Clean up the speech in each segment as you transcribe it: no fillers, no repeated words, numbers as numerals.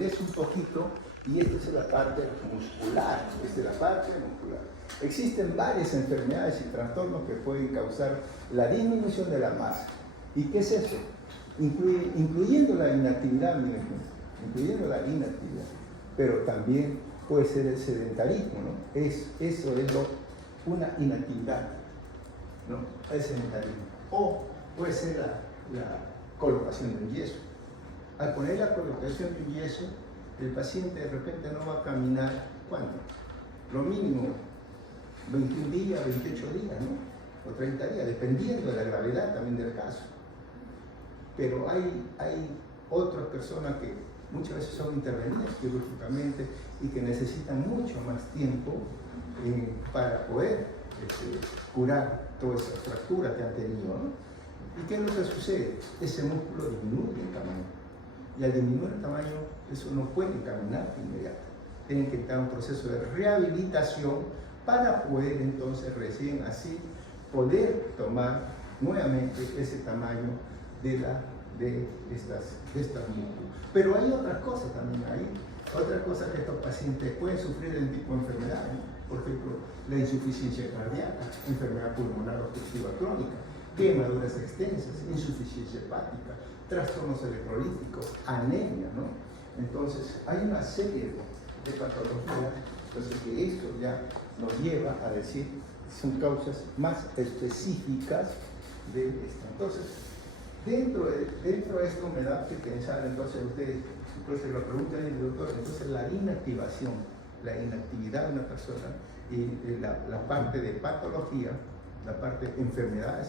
endereza un poquito y esta es la parte muscular, esta es la parte muscular. Existen varias enfermedades y trastornos que pueden causar la disminución de la masa. ¿Y qué es eso? Incluyendo la inactividad, miren, incluyendo la inactividad, pero también puede ser el sedentarismo, ¿no? Eso es una inactividad, ¿no? El sedentarismo. O puede ser la colocación de un yeso. Al poner la colocación de un yeso, el paciente de repente no va a caminar, ¿cuánto? Lo mínimo, 21 días, 28 días, ¿no? O 30 días, dependiendo de la gravedad también del caso. Pero hay otras personas que muchas veces son intervenidas quirúrgicamente y que necesitan mucho más tiempo para poder curar todas esas fracturas que han tenido, ¿no? ¿Y qué es lo que sucede? Ese músculo disminuye en tamaño. Y al disminuir el tamaño, eso no puede caminar de inmediato. Tienen que entrar en un proceso de rehabilitación para poder entonces recién así poder tomar nuevamente ese tamaño de estas músculos. Pero hay otras cosas también ahí. Otra cosa que estos pacientes pueden sufrir de tipo de enfermedades, ¿no? Por ejemplo, la insuficiencia cardíaca, enfermedad pulmonar obstructiva crónica, quemaduras extensas, insuficiencia hepática, trastornos electrolíticos, anemia, ¿no? Entonces, hay una serie de patologías, entonces que esto ya nos lleva a decir son causas más específicas de esto. Entonces, dentro de esto me da que pensar, entonces ustedes lo preguntan al doctor, entonces la inactivación, la inactividad de una persona y la parte de patología, la parte de enfermedades,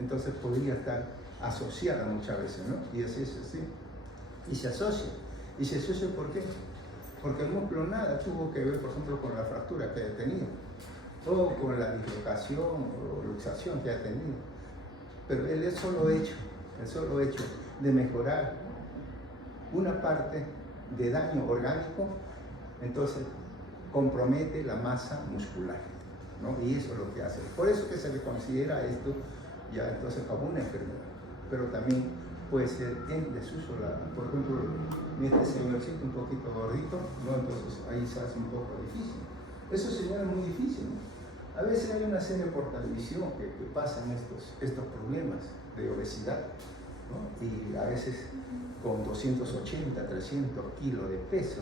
entonces podría estar asociada muchas veces, ¿no? Y así es así. Y se asocia. ¿Y se asocia por qué? Porque el músculo nada tuvo que ver, por ejemplo, con la fractura que haya tenido, o con la dislocación o luxación que haya tenido. Pero el solo hecho de mejorar una parte de daño orgánico, entonces compromete la masa muscular, ¿no? Y eso es lo que hace. Por eso que se le considera esto ya entonces como una enfermedad. Pero también puede ser en desuso. Por ejemplo, este señorcito un poquito gordito, ¿no? Entonces ahí se hace un poco difícil. Eso, señor, es muy difícil, ¿no? A veces hay una serie por televisión que pasan estos problemas de obesidad, ¿no? Y a veces con 280, 300 kilos de peso,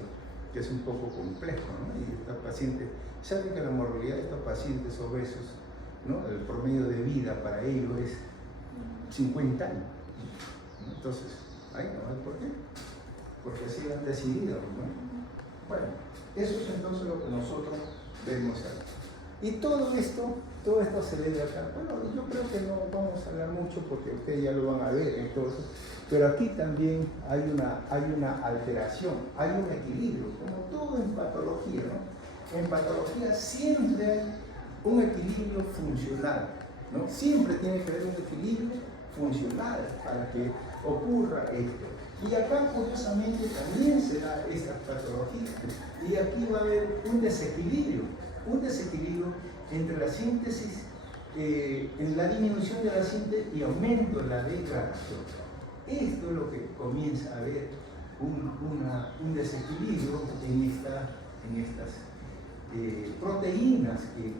que es un poco complejo, ¿no? Y estos pacientes, saben que la morbilidad de estos pacientes obesos, ¿no? El promedio de vida para ellos es 50 años. Entonces, ahí no hay por qué, porque así han decidido, ¿no? Bueno, eso es entonces lo que nosotros vemos ahí. Y todo esto se ve acá. Bueno, yo creo que no vamos a hablar mucho porque ustedes ya lo van a ver entonces, pero aquí también hay una alteración, hay un equilibrio, como todo en patología, ¿no? En patología siempre hay un equilibrio funcional, ¿no? Siempre tiene que haber un equilibrio funcional para que ocurra esto. Y acá, curiosamente, también se da esta patología. Y aquí va a haber un desequilibrio entre la síntesis, en la disminución de la síntesis y aumento de la degradación. Esto es lo que comienza a haber un desequilibrio en estas proteínas que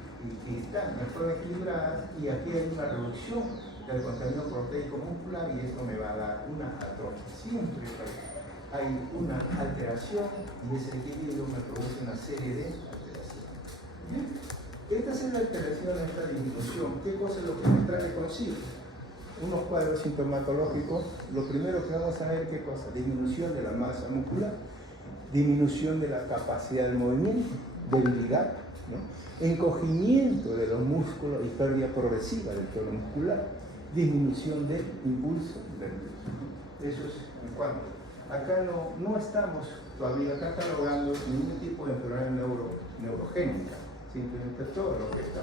están equilibradas, y aquí hay una reducción del contenido proteico muscular y esto me va a dar una atrofia. Siempre hay una alteración y ese equilibrio me produce una serie de alteraciones. Bien, esta es la alteración, esta disminución. ¿Qué cosa es lo que me trae consigo? Unos cuadros sintomatológicos. Lo primero que vamos a ver, ¿qué cosa? Disminución de la masa muscular, disminución de la capacidad de movimiento, debilidad, ¿no? Encogimiento de los músculos y pérdida progresiva del tono muscular, disminución del impulso nervioso. Eso es en cuanto. Acá no estamos todavía catalogando ningún tipo de enfermedad neurogénica, simplemente todo lo que está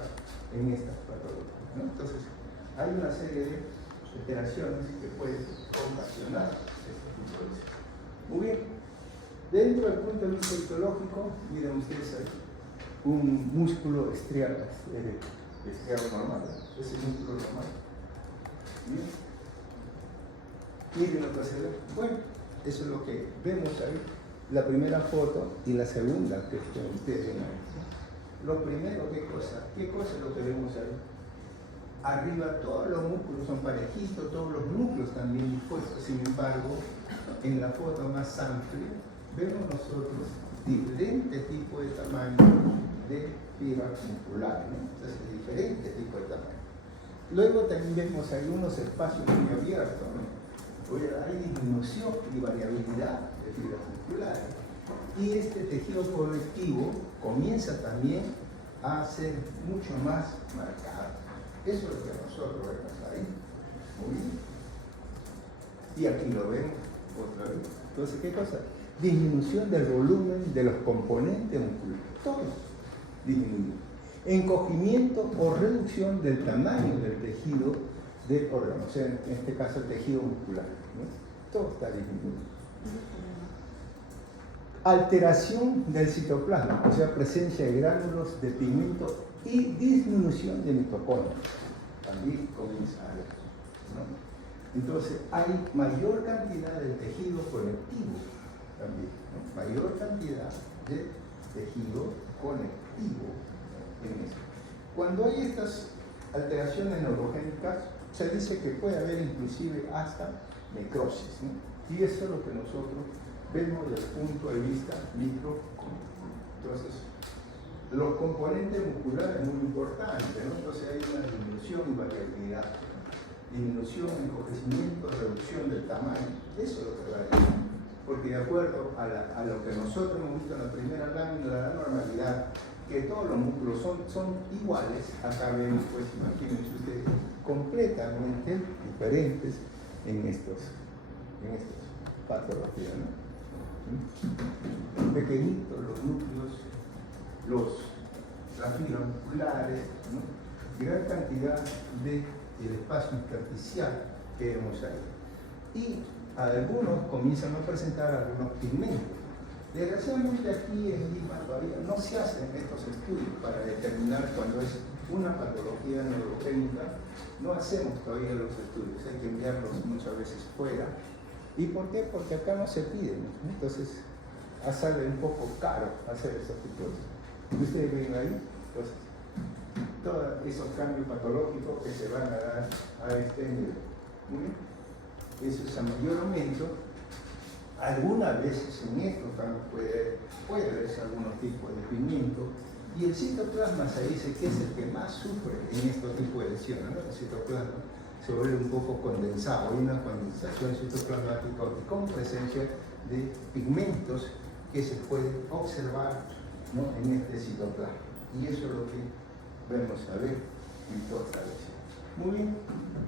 en estas patologías, ¿no? Entonces, hay una serie de alteraciones que pueden ocasionar este tipo de cosas. Muy bien. Dentro del punto de vista histológico, miren ustedes ahí, un músculo estriado normal, ese músculo normal. Bien. Miren lo que se ve. Bueno, eso es lo que vemos ahí. la primera foto y la segunda que ustedes ven ahí. Lo primero, ¿qué cosa? ¿Qué cosa es lo que vemos ahí? Arriba todos los músculos son parejitos, todos los núcleos también dispuestos. Sin embargo, en la foto más amplia vemos nosotros diferentes tipos de tamaño de fibras musculares, ¿no? Entonces, diferentes tipos de tamaño. Luego también vemos ahí unos espacios muy abiertos, ¿no? Oye, hay disminución y variabilidad de fibras musculares. Y este tejido conectivo comienza también a ser mucho más marcado. Eso es lo que nosotros vemos ahí. Muy bien. Y aquí lo vemos otra vez. Entonces, ¿qué cosa? Disminución del volumen de los componentes musculares. Todos disminuyen. Encogimiento o reducción del tamaño del tejido del órgano, o sea, en este caso el tejido muscular, ¿no? Todo está disminuyendo. Alteración del citoplasma, o sea, presencia de gránulos de pigmento y disminución de mitocondrias. También comienza a ver, ¿no? Entonces, hay mayor cantidad de tejido conectivo también, ¿no? Mayor cantidad de tejido conectivo en eso. Cuando hay estas alteraciones neurogénicas, se dice que puede haber inclusive hasta necrosis, ¿no? Y eso es lo que nosotros vemos desde el punto de vista microscópico. Entonces, los componentes musculares es muy importante, ¿no? Entonces hay una disminución y variabilidad. Disminución, encogimiento, reducción del tamaño. Eso es lo que va a decir. Porque de acuerdo a lo que nosotros hemos visto en la primera lámina, la normalidad, que todos los músculos son iguales, acá vemos, pues imagínense ustedes, completamente diferentes en estos patologías, ¿no? Pequeñitos los núcleos, las fibras musculares, ¿no? Gran cantidad del espacio intersticial que vemos ahí. Y algunos comienzan a presentar algunos pigmentos. Desgraciadamente aquí en Lima todavía no se hacen estos estudios para determinar cuando es una patología neurogénica. No hacemos todavía los estudios, hay que enviarlos muchas veces fuera. ¿Y por qué? Porque acá no se piden, ¿no? Entonces sale un poco caro hacer esos tipos. Ustedes ven ahí, entonces, todos esos cambios patológicos que se van a dar a este nivel. ¿Muy bien? Eso es a mayor aumento. Algunas veces en esto también puede haberse algunos tipos de pigmento. Y el citoplasma se dice que es el que más sufre en estos tipos de lesiones, ¿no? El citoplasma se vuelve un poco condensado, hay una condensación citoplasmática con presencia de pigmentos que se pueden observar, ¿no? En este citoplasma. Y eso es lo que vamos a ver en toda esta lesión. Muy bien,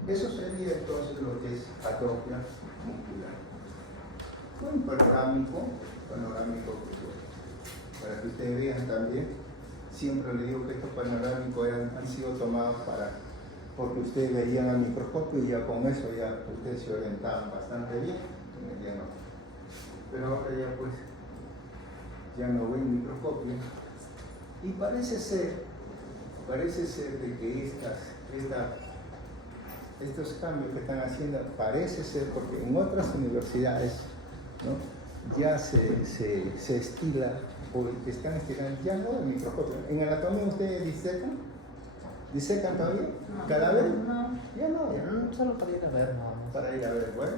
eso sería entonces lo que es atrofia muscular. Un panorámico para que ustedes vean también. Siempre les digo que estos panorámicos han sido tomados porque ustedes veían al microscopio y ya con eso ya ustedes se orientaban bastante bien. Ya no. Pero ahora ya pues ya no ven microscopio. Y parece ser de que estos cambios que están haciendo, parece ser, porque en otras universidades, ¿no? Ya se estila, o que están estirando, ya no el microscopio. ¿En anatomía ustedes disecan? ¿Disecan todavía? No. ¿Cadáver? No. Ya no. Solo para ir a ver, no. Para ir a ver, bueno.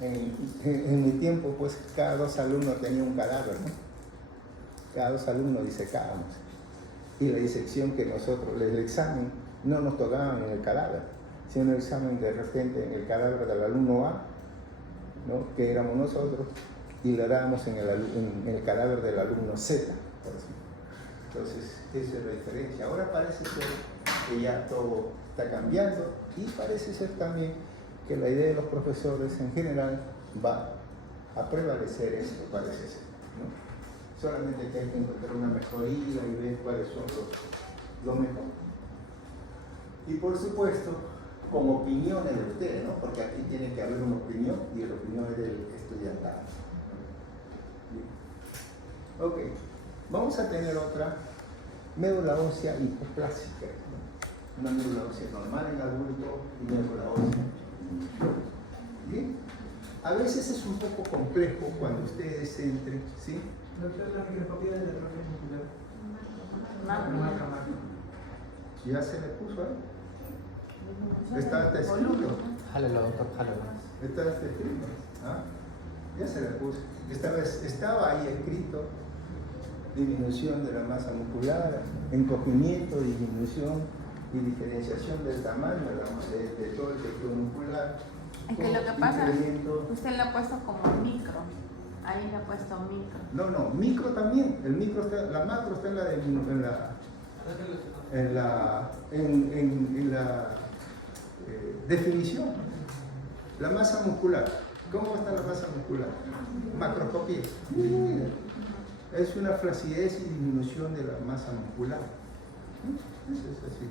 En mi tiempo, pues cada 2 alumnos tenían un cadáver, ¿no? Cada 2 alumnos disecábamos. Y la disección que nosotros, el examen, no nos tocaban en el cadáver, sino el examen de repente en el cadáver del alumno A, ¿no? Que éramos nosotros, y lo dábamos en el cadáver del alumno Z, por ejemplo. Entonces, esa es la diferencia. Ahora parece ser que ya todo está cambiando y parece ser también que la idea de los profesores en general va a prevalecer esto, parece ser, ¿no? Solamente que hay que encontrar una mejoría y ver cuáles son lo mejor. Y por supuesto, con opiniones de ustedes, ¿no? Porque aquí tiene que haber una opinión y la opinión es del estudiantado. Ok, vamos a tener otra médula ósea hipoplásica, ¿no? Una médula ósea normal en adulto y médula ósea. Bien, a veces es un poco complejo cuando ustedes entren, ¿sí? Doctor, la microscopía del atrofia muscular. Marca. Ya se le puso ahí. Está escrito. Jálalo, doctor, jálalo. Está escrito. ¿Ah? Ya se le puso. Estaba ahí escrito disminución de la masa muscular, encogimiento, disminución y diferenciación del tamaño de todo el tejido muscular. Es que lo que pasa, usted lo ha puesto como micro. Ahí le ha puesto micro. No, micro también. El micro está, la macro está en la definición. La masa muscular. ¿Cómo está la masa muscular? Macroscopía. Es una flacidez y disminución de la masa muscular. Eso es así.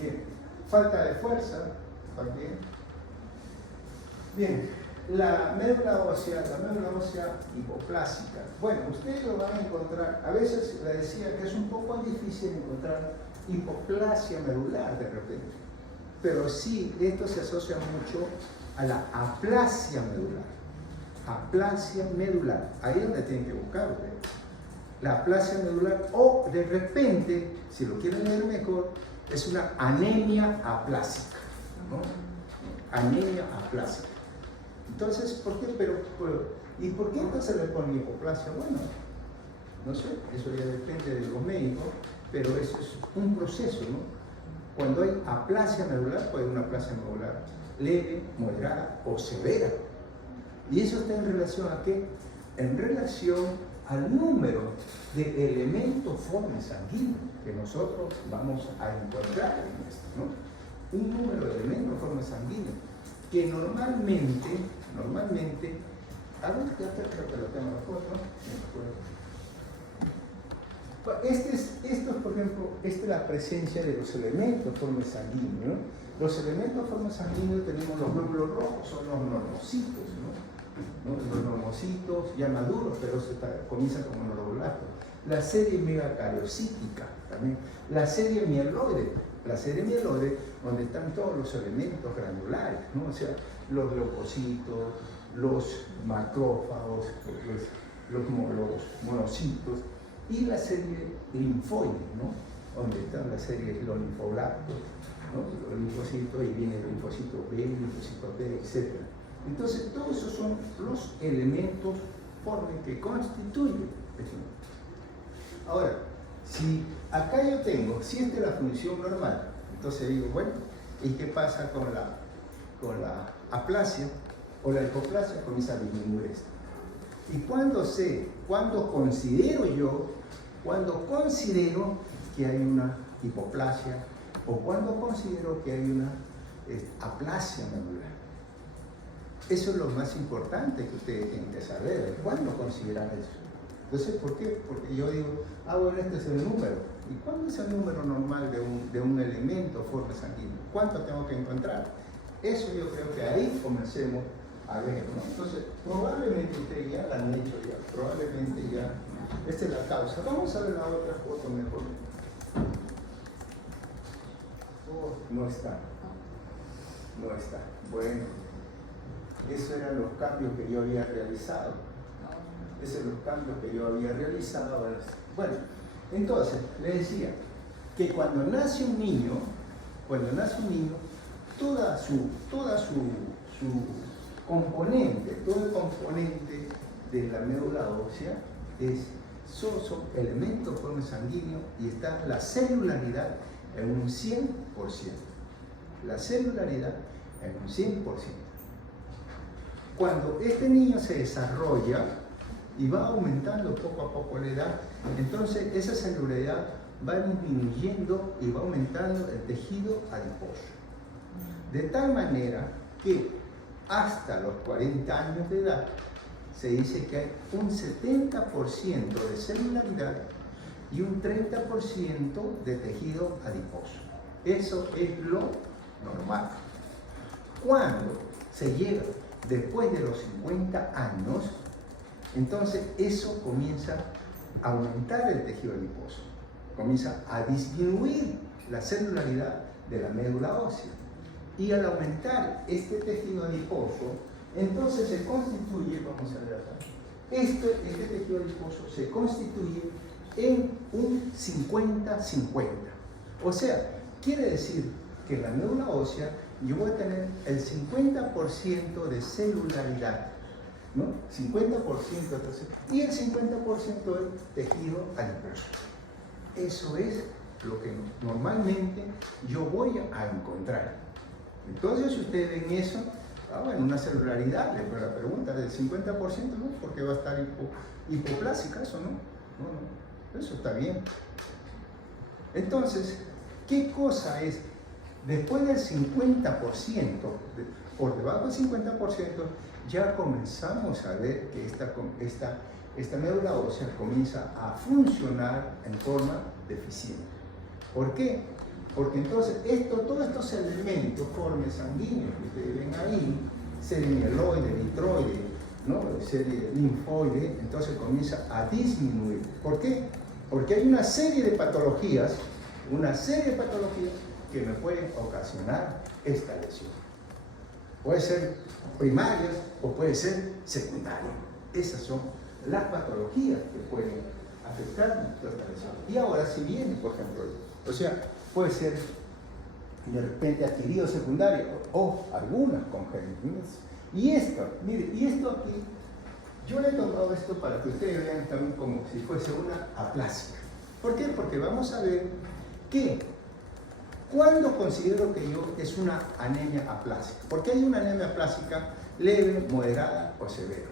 Bien. Falta de fuerza también. Bien. La médula ósea hipoplásica. Bueno, ustedes lo van a encontrar, a veces le decía que es un poco difícil encontrar hipoplasia medular de repente, pero sí, esto se asocia mucho a la aplasia medular. Aplasia medular, ahí es donde tienen que buscar ustedes. La aplasia medular, o de repente, si lo quieren leer mejor, es una anemia aplásica, ¿no? Anemia aplásica. Entonces, ¿por qué? ¿Y por qué entonces le ponen hipoplasia? Bueno, no sé, eso ya depende de los médicos, pero eso es un proceso, ¿no? Cuando hay aplasia medular, puede haber una aplasia medular leve, moderada o severa. ¿Y eso está en relación a qué? En relación al número de elementos formes sanguíneos que nosotros vamos a encontrar en esto, ¿no? Un número de elementos formes sanguíneos que normalmente, a ver, ya creo que lo tengo la foto, esto es, por ejemplo, esta es la presencia de los elementos formes sanguíneos, ¿no? Los elementos formes sanguíneos tenemos los glóbulos rojos, son los normocitos, ¿no? Los normocitos ya maduros, pero comienzan como normoblastos. La serie megacariocítica también, la serie mieloide, donde están todos los elementos granulares, ¿no? O sea, los leucocitos, los macrófagos, los monocitos, y la serie linfoide, ¿no? Donde están las series los linfoblastos, ¿no? Los linfocitos, y viene el linfocito B, el linfocito T, etc. Entonces, todos esos son los elementos formes que constituyen esto. Ahora, si acá yo tengo, si esta es la función normal, entonces digo, bueno, ¿y qué pasa con la aplasia o la hipoplasia? Comienza a disminuir esto. Y cuando considero que hay una hipoplasia o cuando considero que hay una aplasia medular. Eso es lo más importante que ustedes tienen que saber, ¿cuándo considerar eso? Entonces, ¿por qué? Porque yo digo, bueno, este es el número. ¿Y cuándo es el número normal de un elemento forme sanguíneo? ¿Cuánto tengo que encontrar? Eso yo creo que ahí comencemos a ver, ¿no? Entonces, probablemente ustedes ya la han hecho ya, probablemente ya. Esta es la causa. Vamos a ver la otra foto mejor. No está. Bueno, esos eran los cambios que yo había realizado. Bueno, entonces, le decía que cuando nace un niño, todo el componente de la médula ósea son elementos formes sanguíneos y está la celularidad en un 100%. La celularidad en un 100%. Cuando este niño se desarrolla y va aumentando poco a poco la edad, entonces esa celularidad va disminuyendo y va aumentando el tejido adiposo. De tal manera que hasta los 40 años de edad se dice que hay un 70% de celularidad y un 30% de tejido adiposo. Eso es lo normal. Cuando se llega después de los 50 años, entonces eso comienza a aumentar el tejido adiposo, comienza a disminuir la celularidad de la médula ósea. Y al aumentar este tejido adiposo, entonces se constituye, vamos a ver acá, este tejido adiposo se constituye en un 50-50. O sea, quiere decir que en la médula ósea yo voy a tener el 50% de celularidad, ¿no? 50% y el 50% del tejido adiposo. Eso es lo que normalmente yo voy a encontrar. Entonces, si ustedes ven eso, bueno, una celularidad, pero la pregunta del 50%, ¿no? Porque va a estar hipoplásica, eso no. No, eso está bien. Entonces, ¿qué cosa es? Después del 50%, por debajo del 50%, ya comenzamos a ver que esta médula ósea comienza a funcionar en forma deficiente. ¿Por qué? Porque entonces todos estos elementos, formes sanguíneos que ustedes ven ahí, serie mieloide, eritroide, ¿no? Serie linfoide, entonces comienza a disminuir. ¿Por qué? Porque hay una serie de patologías que me pueden ocasionar esta lesión. Puede ser primarias o puede ser secundarias. Esas son las patologías que pueden afectar nuestra lesión. Y ahora si viene, por ejemplo, o sea, puede ser de repente adquirido secundario o algunas congénitas. Y esto, mire, y esto aquí, yo le he tomado esto para que ustedes vean también como si fuese una aplásica. ¿Por qué? Porque vamos a ver que ¿cuándo considero que yo es una anemia aplásica? Porque hay una anemia aplásica leve, moderada o severa.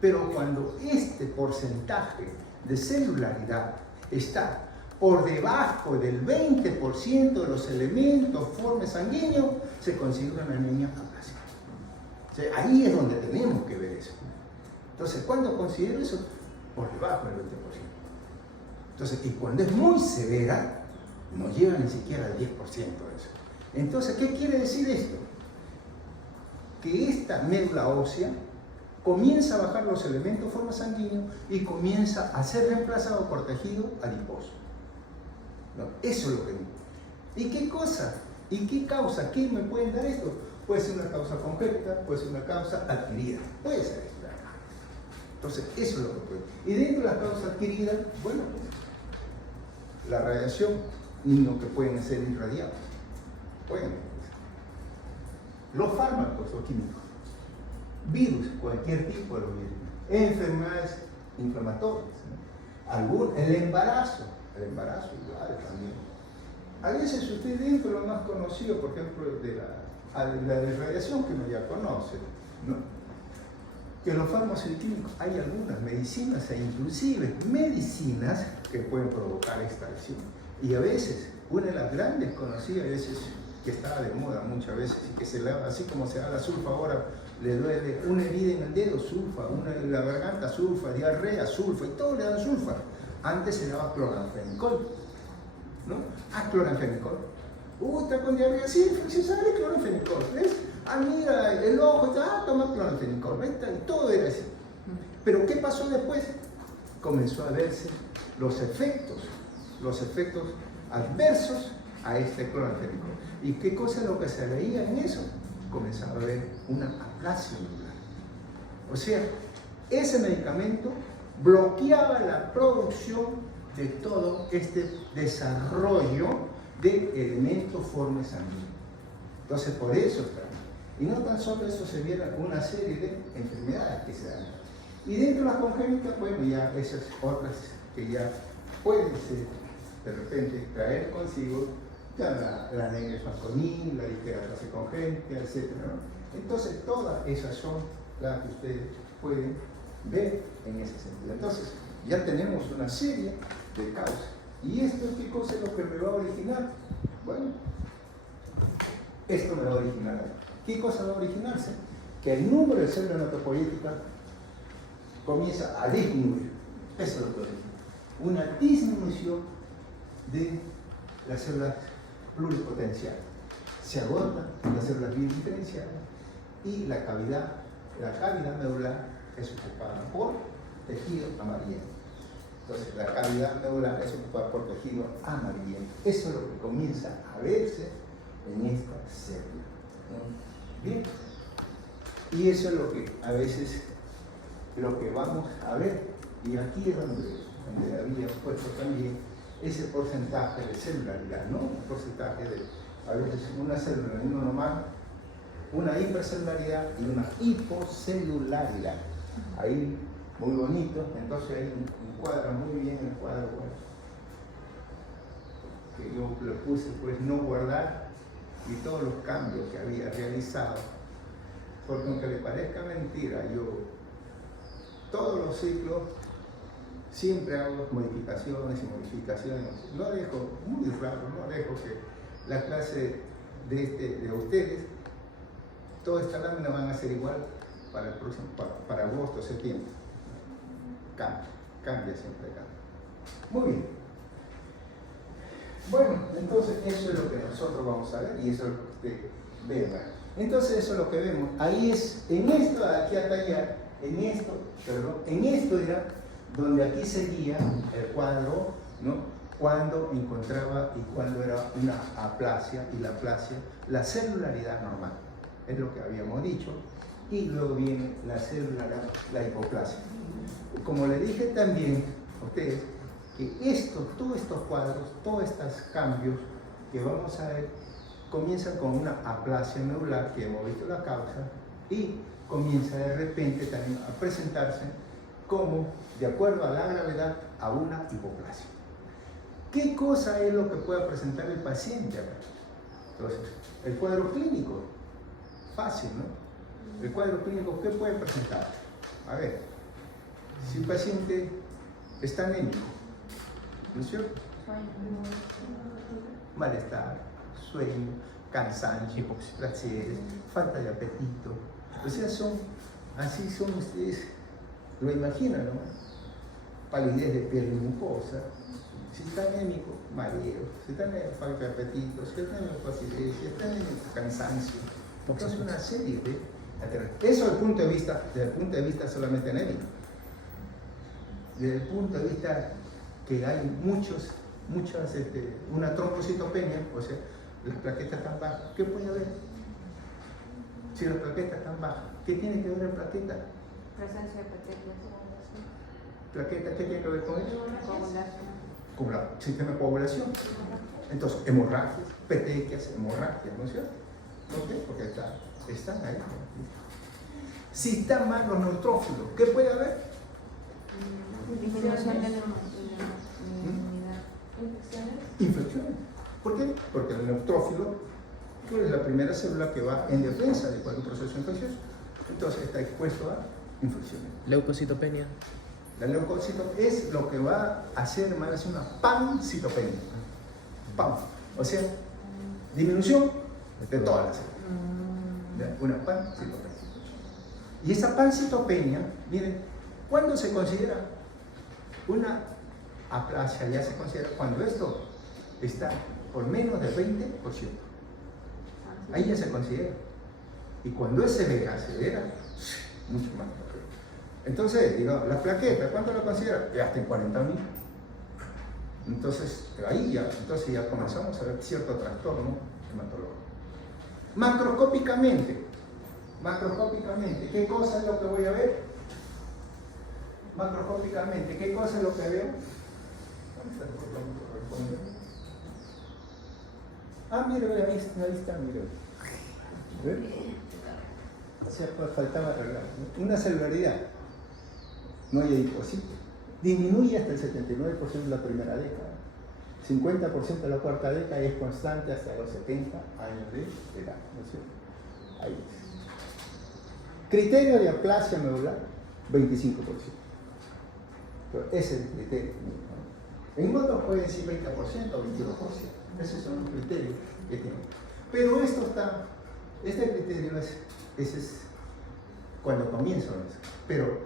Pero cuando este porcentaje de celularidad está por debajo del 20% de los elementos formes sanguíneos, se considera una anemia aplásica. O sea, ahí es donde tenemos que ver eso. Entonces, ¿cuándo considero eso? Por debajo del 20%. Entonces, y cuando es muy severa, no llega ni siquiera al 10% de eso. Entonces, ¿qué quiere decir esto? Que esta médula ósea comienza a bajar los elementos forma sanguíneo y comienza a ser reemplazado por tejido adiposo. ¿No? Eso es lo que digo. ¿Y qué cosa? ¿Y qué causa? ¿Qué me pueden dar esto? Puede ser una causa congénita, puede ser una causa adquirida. Puede ser esto. Entonces, eso es lo que puede. Y dentro de la causa adquirida, bueno, la radiación, niños que pueden ser irradiados. Pueden. Los fármacos o químicos, virus, cualquier tipo de los virus, enfermedades inflamatorias, ¿no? El embarazo igual también. A veces usted dentro de lo más conocido, por ejemplo, de la radiación que uno ya conoce, ¿no? Que los fármacos y químicos, hay algunas medicinas e inclusive medicinas que pueden provocar esta lesión. Y a veces, una de las grandes conocidas, a veces que estaba de moda muchas veces, y que se le da, así como se da la sulfa ahora, le duele una herida en el dedo, sulfa, una en la garganta, sulfa, diarrea, sulfa, y todo le dan sulfa. Antes se daba cloranfenicol, ¿no? Cloranfenicol. Está con diarrea, sí, se sale cloranfenicol, ¿ves? Mira, el ojo, toma cloranfenicol, ¿ves? Y todo era así. Pero ¿qué pasó después? Comenzó a verse los efectos adversos a este cloranfenicol. ¿Y qué cosa es lo que se veía en eso? Comenzaba a ver una aplasia medular. O sea, ese medicamento bloqueaba la producción de todo este desarrollo de elementos formes sanguíneos. Entonces, por eso está. Y no tan solo eso, se viera una serie de enfermedades que se dan. Y dentro de las congénitas, bueno, ya esas otras que ya pueden ser, de repente, traer consigo ya la anemia Fanconi, la disqueratosis congénita, etc., ¿no? Entonces, todas esas son las que ustedes pueden ver en ese sentido. Entonces, ya tenemos una serie de causas. ¿Y esto qué cosa es lo que me va a originar? Bueno, esto me va a originar. ¿Qué cosa va a originarse? Que el número de células hematopoyéticas comienza a disminuir. Eso es lo que origina. Una disminución de las células pluripotenciales. Se agotan las células bidiferenciales y la cavidad medular es ocupada por tejido amarillento. Entonces, la cavidad medular es ocupada por tejido amarillento. Eso es lo que comienza a verse en esta célula. ¿no? Bien. Y eso es lo que a veces lo que vamos a ver. Y aquí es donde había puesto también ese porcentaje de celularidad, ¿no? Un porcentaje de, a veces una célula en uno nomás, una hipercelularidad y una hipocelularidad. Ahí muy bonito, entonces ahí encuadra muy bien el cuadro, bueno, que yo le puse pues no guardar y todos los cambios que había realizado, porque aunque le parezca mentira, yo todos los ciclos siempre hago modificaciones y modificaciones, no dejo, muy raro, no dejo que la clase de ustedes, toda esta lámina van a ser igual para el próximo, para agosto, septiembre. Cambia siempre, cambia. Muy bien. Bueno, entonces eso es lo que nosotros vamos a ver y eso es lo que ustedes ven. Entonces eso es lo que vemos. Ahí es, en esto de aquí hasta allá, en esto era donde aquí seguía el cuadro, ¿no? Cuando encontraba y cuando era una aplasia y la aplasia, la celularidad normal, es lo que habíamos dicho, y luego viene la celularidad, la hipoplasia. Como le dije también a ustedes, que todos estos cuadros, todos estos cambios que vamos a ver, comienzan con una aplasia medular, que hemos visto la causa, y comienza de repente también a presentarse como, de acuerdo a la gravedad, a una hipoplasia. ¿Qué cosa es lo que puede presentar el paciente? Entonces, el cuadro clínico, fácil, ¿no? El cuadro clínico, ¿qué puede presentar? A ver, si el paciente está anémico, ¿no es cierto? Malestar, sueño, cansancio, placeres, falta de apetito. O sea, así son ustedes, lo imaginan, ¿no? Palidez de piel y mucosa. Si está anémico, mareo. Si está anémico, falta de apetito. Si está anémico, acidez. Si está anémico, cansancio. Entonces, una serie de alternativas. Eso desde el punto de vista solamente anémico. Desde el punto de vista que hay una trombocitopenia, o sea, las plaquetas están bajas. ¿Qué puede haber? Si las plaquetas están bajas, ¿qué tiene que ver la plaqueta? Presencia de petequias. ¿Plaqueta qué tiene que ver con eso? Coagulación. Con el sistema de coagulación. Entonces, hemorragias, petequias, hemorragias, ¿no es cierto? ¿Por qué? Porque están ahí. Si están mal los neutrófilos, ¿qué puede haber? Disminución de la inmunidad. Infecciones. ¿Por qué? Porque el neutrófilo es la primera célula que va en defensa de cualquier proceso infeccioso. Entonces está expuesto a infecciones. Leucocitopenia. La leucocitopenia es lo que va a hacer más es una pancitopenia. PAM. O sea, disminución de todas las células. Una pancitopenia. Y esa pancitopenia, miren, ¿cuándo se considera una aplasia? Ya se considera cuando esto está por menos del 20%. Ahí ya se considera. Y cuando es severa, mucho más. Entonces, digamos, las plaquetas, ¿cuánto lo considera? Hasta en 40.000. Entonces, ahí ya comenzamos a ver cierto trastorno hematológico. Macroscópicamente, ¿qué cosa es lo que voy a ver? Macroscópicamente, ¿qué cosa es lo que veo? ¿Dónde está el botón que corresponde? Mire, ahí está, mire. ¿Ver? O sea, pues faltaba arreglar. Una celularidad. No hay adipocito. Disminuye hasta el 79% de la primera década. 50% de la cuarta década y es constante hasta los 70 años de edad. ¿No es cierto? Ahí es. Criterio de aplasia medular, 25%. Pero ese es el criterio. En otros puede decir 20% o 21%. Esos son los criterios que tienen. Pero este criterio ese es cuando comienza eso. Pero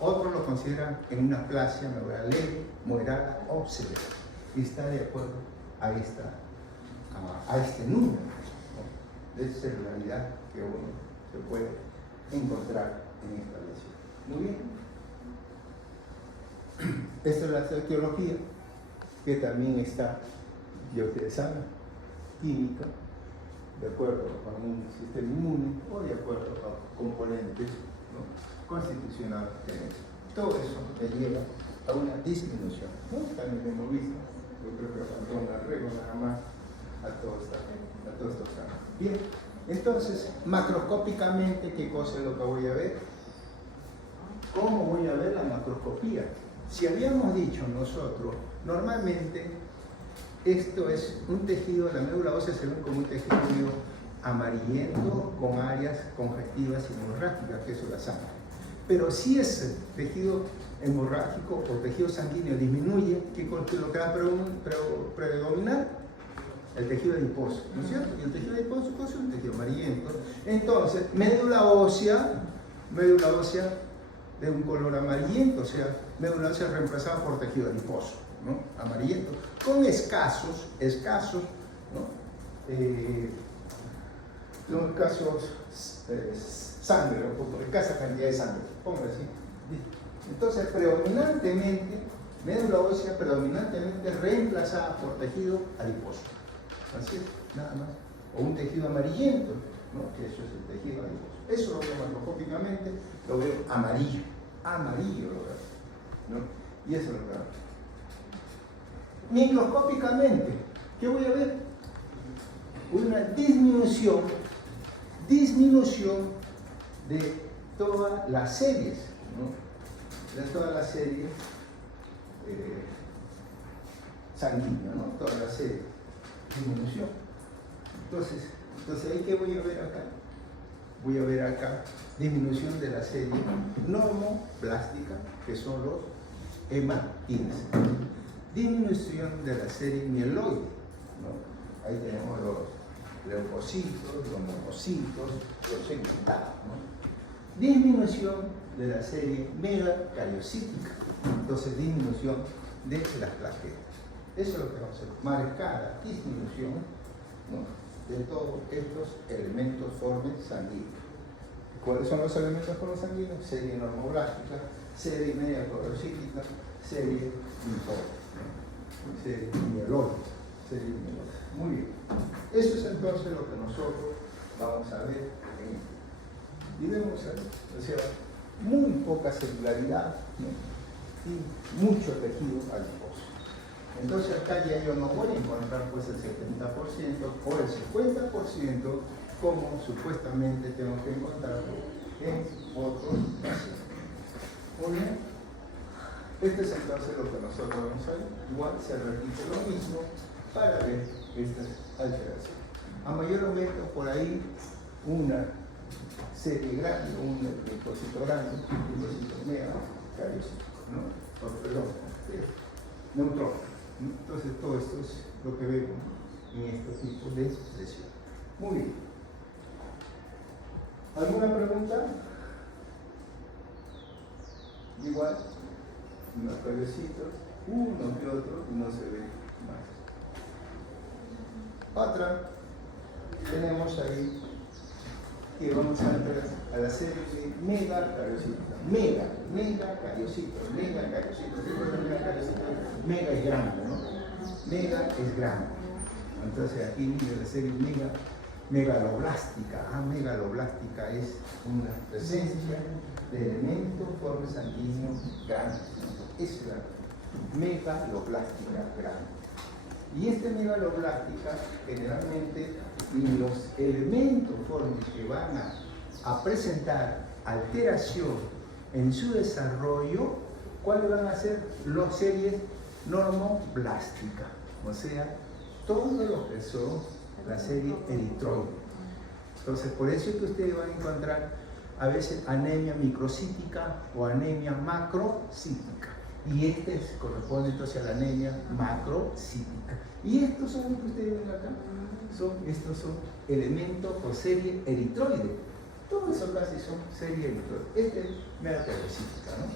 otros lo consideran en una aplasia medular leve, moderada o severa. Y está de acuerdo a este número, ¿no?, de celularidad que uno se puede encontrar en esta lesión. Muy bien. Esta es la etiología que también está, ya ustedes saben, química, de acuerdo a un sistema inmune o de acuerdo a componentes, ¿no?, constitucionales que tenemos. Todo eso te lleva a una disminución, ¿no? También hemos visto, yo creo que faltó un arreglo nada más a todos estos casos. Bien, entonces, macroscópicamente, ¿qué cosa es lo que voy a ver? ¿Cómo voy a ver la macroscopía? Si habíamos dicho nosotros, normalmente esto es un tejido, la médula ósea se ve como un tejido medio amarillento con áreas congestivas y hemorrágicas, que eso es la sangre. Pero si ese tejido hemorrágico o tejido sanguíneo disminuye, ¿qué es lo que va a predominar? El tejido adiposo, ¿no es cierto? Y el tejido adiposo es un tejido amarillento. Entonces, médula ósea de un color amarillento, o sea, médula ósea reemplazada por tejido adiposo, ¿no?, amarillento, con escasos, ¿no?, los casos sangre, o escasa cantidad de sangre, pongo así. Entonces, predominantemente, médula ósea predominantemente reemplazada por tejido adiposo. Así es, nada más. O un tejido amarillento, ¿no?, que eso es el tejido adiposo. Eso lo veo macroscópicamente, lo veo amarillo lo veo, ¿no? Y eso lo veo. Microscópicamente, ¿qué voy a ver? Una disminución de todas las series, ¿no?, de todas las series sanguíneas, ¿no?, todas las series, disminución. Entonces, ¿ahí qué voy a ver acá? Voy a ver acá disminución de la serie normoblástica, que son los hematinas. Disminución de la serie mieloide, ¿no? Ahí tenemos los leucocitos, los monocitos, los segmentados, ¿no? Disminución de la serie megacariocítica, entonces disminución de las plaquetas. Eso es lo que vamos a hacer, marcada disminución, ¿no?, de todos estos elementos formes sanguíneos. ¿Cuáles son los elementos formes sanguíneos? Serie normoblástica, serie megacariocítica, serie linfótica, ¿no?, serie mieloide, serie mieloide. Muy bien. Eso es entonces lo que nosotros vamos a ver en esto. Y vemos, o sea, muy poca celularidad, ¿no?, y mucho tejido adiposo. Entonces acá ya yo no voy a encontrar pues el 70% o el 50% como supuestamente tengo que encontrarlo en otros pacientes. Muy bien. Este es entonces lo que nosotros vamos a ver. Igual se repite lo mismo para ver estas alteraciones. A mayor aumento por ahí una serie grande, un linfocito grande, un linfocito megacariocítico, ¿no? Perdón, neutrófico. Entonces todo esto es lo que vemos en estos tipos de lesiones. Muy bien. ¿Alguna pregunta? Igual, unos cariocitos, uno que otro, y no se ve más. Otra, tenemos ahí que vamos a entrar a la serie de megacariocitos. Megacariocitos. Mega es grande, ¿no? Mega es grande. Entonces aquí viene la serie megaloblástica. Megaloblástica es una presencia de elementos formes sanguíneos grandes. Es la megaloblástica grande. Y esta megaloblástica generalmente los elementos formes que van a presentar alteración en su desarrollo, ¿cuáles van a ser? Las series normoblásticas, o sea, todo lo que son la serie eritroide. Entonces, por eso es que ustedes van a encontrar a veces anemia microcítica o anemia macrocítica. Y este corresponde entonces a la anemia macrocítica. Y estos son los que ustedes ven acá. Estos son elementos o serie eritroide. Todos esos casi son serie eritroide. Este es megacariocítica, ¿no?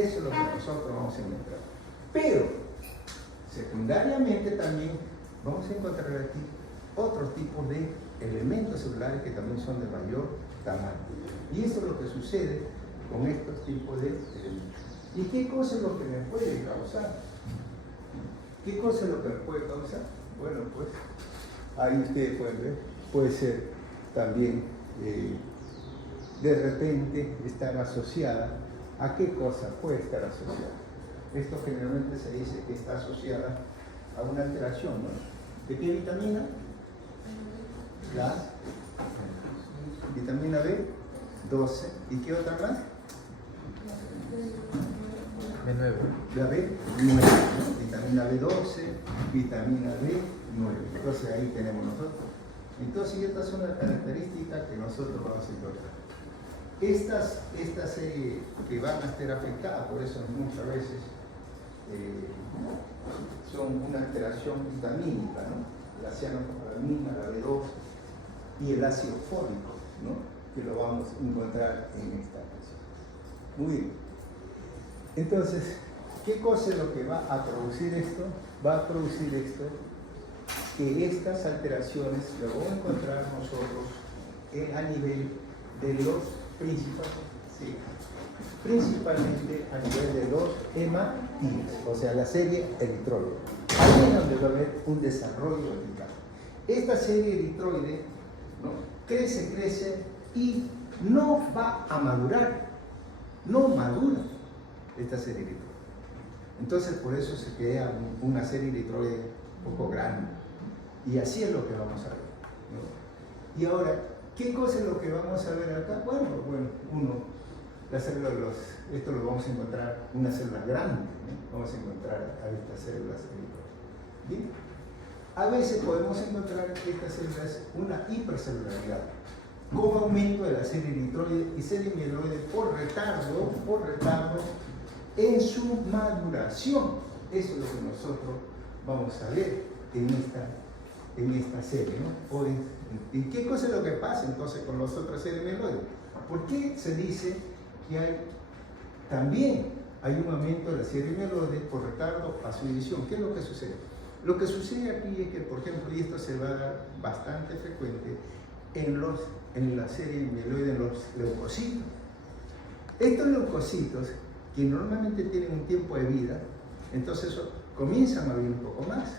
Eso es lo que nosotros vamos a encontrar. Pero, secundariamente también vamos a encontrar aquí otros tipos de elementos celulares que también son de mayor tamaño. Y eso es lo que sucede con estos tipos de elementos. ¿Y qué cosa es lo que me puede causar? ¿Qué cosa es lo que me puede causar? Bueno, pues ahí ustedes pueden ver puede ser también de repente estar asociada. ¿A qué cosa puede estar asociada? Esto generalmente se dice que está asociada a una alteración, ¿no? ¿De qué vitamina? La vitamina B12. ¿Y qué otra más? B9. La B9, ¿no? Vitamina B12, vitamina B9. Entonces ahí tenemos nosotros. Entonces estas son las características que nosotros vamos a encontrar. Estas series que van a estar afectadas, por eso muchas veces son una alteración vitamínica, ¿no? La cianocobalamina, la B2 y el ácido fólico, ¿no? Que lo vamos a encontrar en esta canción. Muy bien. Entonces, ¿qué cosa es lo que va a producir esto? Va a producir esto, que estas alteraciones lo vamos a encontrar nosotros a nivel de los principalmente a nivel de los hematinas, o sea, la serie eritroide. Ahí es donde va a haber un desarrollo vertical. Esta serie eritroide, ¿no?, crece y no va a madurar, no madura esta serie eritroide. Entonces, por eso se crea una serie eritroide un poco grande. Y así es lo que vamos a ver, ¿no? Y ahora, ¿qué cosa es lo que vamos a ver acá? Bueno, las células, esto lo vamos a encontrar, una célula grande, ¿no? Vamos a encontrar a estas células eritroides. ¿Bien? A veces podemos encontrar estas células una hipercelularidad, con aumento de la serie eritroide y serie mieloide por retardo en su maduración. Eso es lo que nosotros vamos a ver en esta serie, ¿no? ¿Y qué cosa es lo que pasa entonces con las otras series mieloides? ¿Por qué se dice que también hay un aumento de la serie mieloide por retardo a su división? ¿Qué es lo que sucede? Lo que sucede aquí es que, por ejemplo, y esto se va a dar bastante frecuente en la serie mieloide, en los leucocitos. Estos leucocitos, que normalmente tienen un tiempo de vida, entonces comienzan a vivir un poco más.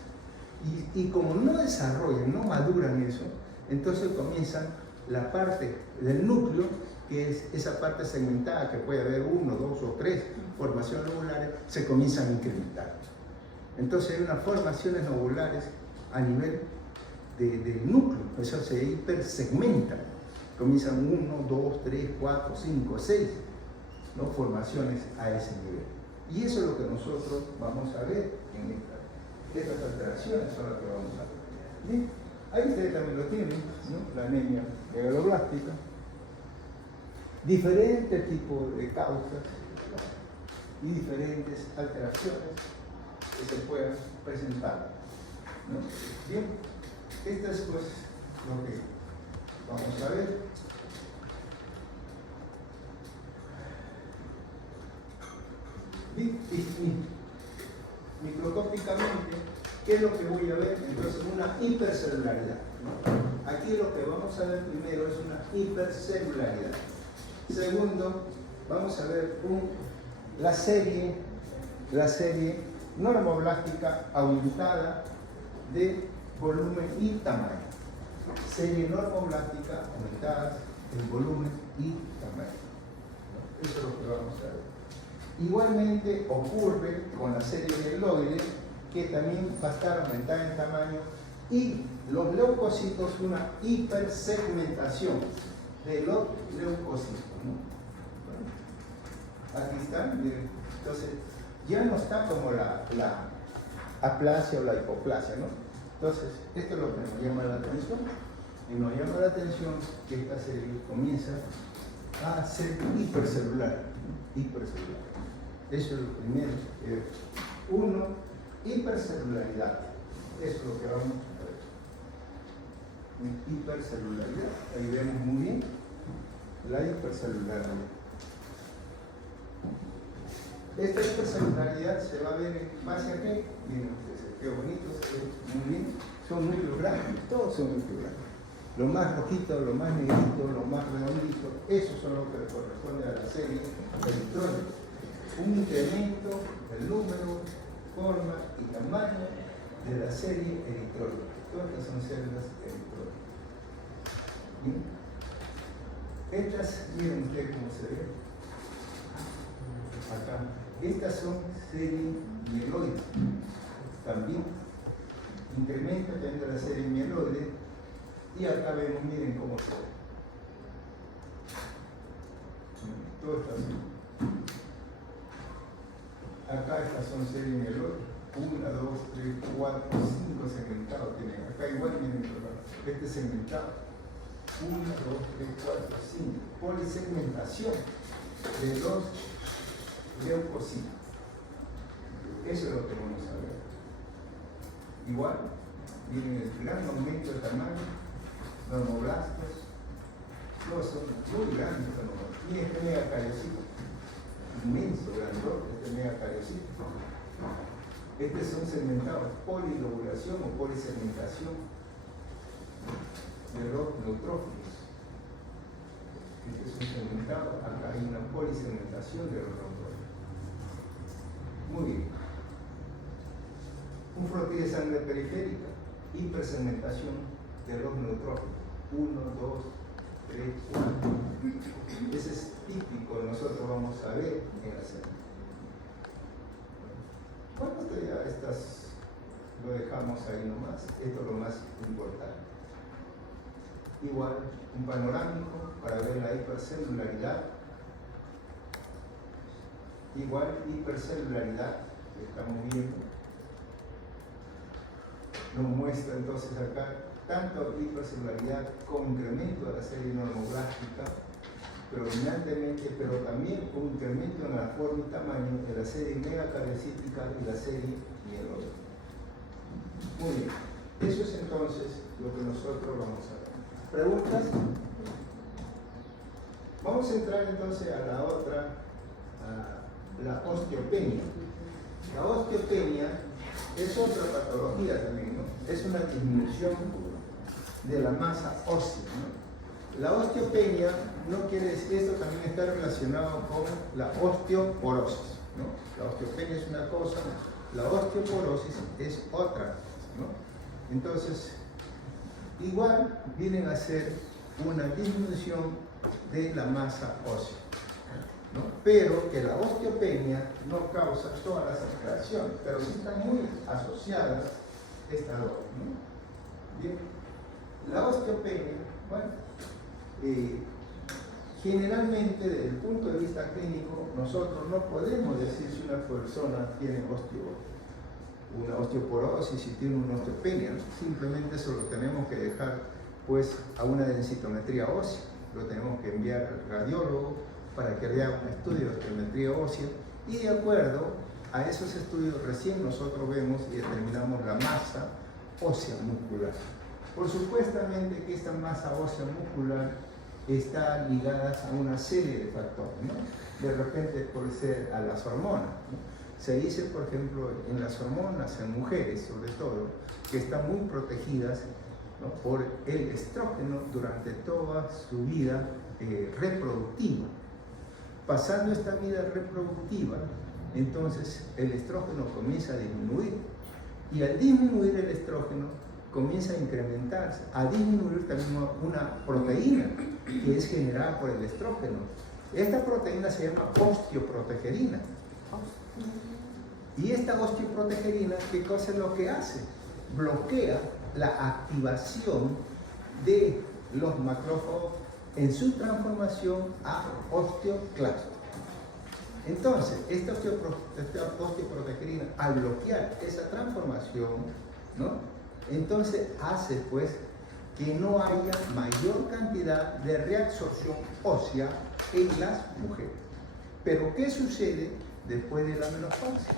Y como no desarrollan, no maduran eso, entonces comienzan la parte del núcleo, que es esa parte segmentada, que puede haber 1, 2 o 3 formaciones lobulares, se comienzan a incrementar. Entonces hay unas formaciones lobulares a nivel del núcleo, eso se hipersegmenta. Comienzan 1, 2, 3, 4, 5, 6, ¿no?, formaciones a ese nivel. Y eso es lo que nosotros vamos a ver en estas alteraciones, son las que vamos a ver. Bien, ahí ustedes también lo tienen, ¿no?, la anemia megaloblástica, diferentes tipos de causas y diferentes alteraciones que se puedan presentar, ¿no? Bien, esto es pues lo que vamos a ver. Bien, y microscópicamente, ¿qué es lo que voy a ver? Entonces, una hipercelularidad, ¿no? Aquí lo que vamos a ver primero es una hipercelularidad. Segundo, vamos a ver la serie normoblástica aumentada de volumen y tamaño. Serie normoblástica aumentada en volumen y tamaño. Eso es lo que vamos a ver. Igualmente ocurre con la serie mieloide, que también va a estar aumentada en tamaño, y los leucocitos, una hipersegmentación de los leucocitos, ¿no? Bueno, aquí están, miren. Entonces, ya no está como la aplasia o la hipoplasia, ¿no? Entonces, esto es lo que nos llama la atención, y nos llama la atención que esta serie comienza a ser hipercelular, ¿no? Hipercelular. Eso es lo primero. Uno, hipercelularidad. Eso es lo que vamos a ver. Hipercelularidad. Ahí vemos muy bien la hipercelularidad. Esta hipercelularidad se va a ver en base a qué. Miren ustedes, qué bonito, se ve muy bien. Son núcleos grandes, todos son núcleos grandes. Lo más rojito, lo más negrito, lo más redondito, esos son los que corresponden a la serie electrónica. Un incremento del número, forma y tamaño de la serie electrónica. Todas estas son células electrónicas. ¿Bien? Estas, miren ustedes cómo se ve. Acá. Estas son series mieloides. También incrementa también la serie mieloide. Y acá vemos, miren cómo se ve. Todo está así. Acá estas son series mieloides. 1, 2, 3, 4, 5 segmentados tienen. Acá igual miren, este segmentado. 1, 2, 3, 4, 5. Polisegmentación de los leucocitos. Eso es lo que vamos a ver. Igual, miren el gran aumento de tamaño, normoblastos, todos son muy grandes los normoblastos. Y este megacariocito, inmenso, grandote, este megacariocito. Estos son segmentados, polilobulación o polisegmentación de los neutrófilos. Este es un segmentado, acá hay una polisegmentación de los neutrófilos. Muy bien. Un flotilla de sangre periférica, hipersegmentación de los neutrófilos. 1, 2, 3, 4. Ese es típico, nosotros vamos a ver en la serie. Bueno, esto ya lo dejamos ahí nomás, esto es lo más importante. Igual, un panorámico para ver la hipercelularidad. Igual, hipercelularidad, que estamos viendo. Nos muestra entonces acá tanto hipercelularidad como incremento de la serie normoblástica, predominantemente, pero también un incremento en la forma y tamaño de la serie megacariocítica y la serie mieloide. Muy bien, eso es entonces lo que nosotros vamos a ver. ¿Preguntas? Vamos a entrar entonces a la otra, a la osteopenia. La osteopenia es otra patología también, ¿no? Es una disminución de la masa ósea, ¿no? La osteopenia no quiere decir, esto también está relacionado con la osteoporosis, ¿no? La osteopenia es una cosa, la osteoporosis es otra, ¿no? Entonces, igual vienen a ser una disminución de la masa ósea, ¿no? Pero que la osteopenia no causa todas las alteraciones, pero sí están muy asociadas estas dos, ¿no? Bien, la osteopenia, bueno, generalmente desde el punto de vista clínico nosotros no podemos decir si una persona tiene una osteoporosis y tiene una osteopenia, ¿no? Simplemente eso lo tenemos que dejar pues a una densitometría ósea, lo tenemos que enviar al radiólogo para que le haga un estudio de osteometría ósea y de acuerdo a esos estudios recién nosotros vemos y determinamos la masa ósea muscular. Por supuestamente que esta masa ósea muscular está ligada a una serie de factores, ¿no? De repente puede ser a las hormonas, ¿no? Se dice, por ejemplo, en las hormonas, en mujeres sobre todo, que están muy protegidas, ¿no? Por el estrógeno durante toda su vida reproductiva. Pasando esta vida reproductiva, entonces el estrógeno comienza a disminuir y al disminuir el estrógeno comienza a incrementarse, a disminuir también una proteína que es generada por el estrógeno. Esta proteína se llama osteoprotegerina. Y esta osteoprotegerina, ¿qué cosa es lo que hace? Bloquea la activación de los macrófagos en su transformación a osteoclastos. Entonces, esta osteoprotegerina, al bloquear esa transformación, ¿no? Entonces hace pues que no haya mayor cantidad de reabsorción ósea en las mujeres. Pero ¿qué sucede después de la menopausia?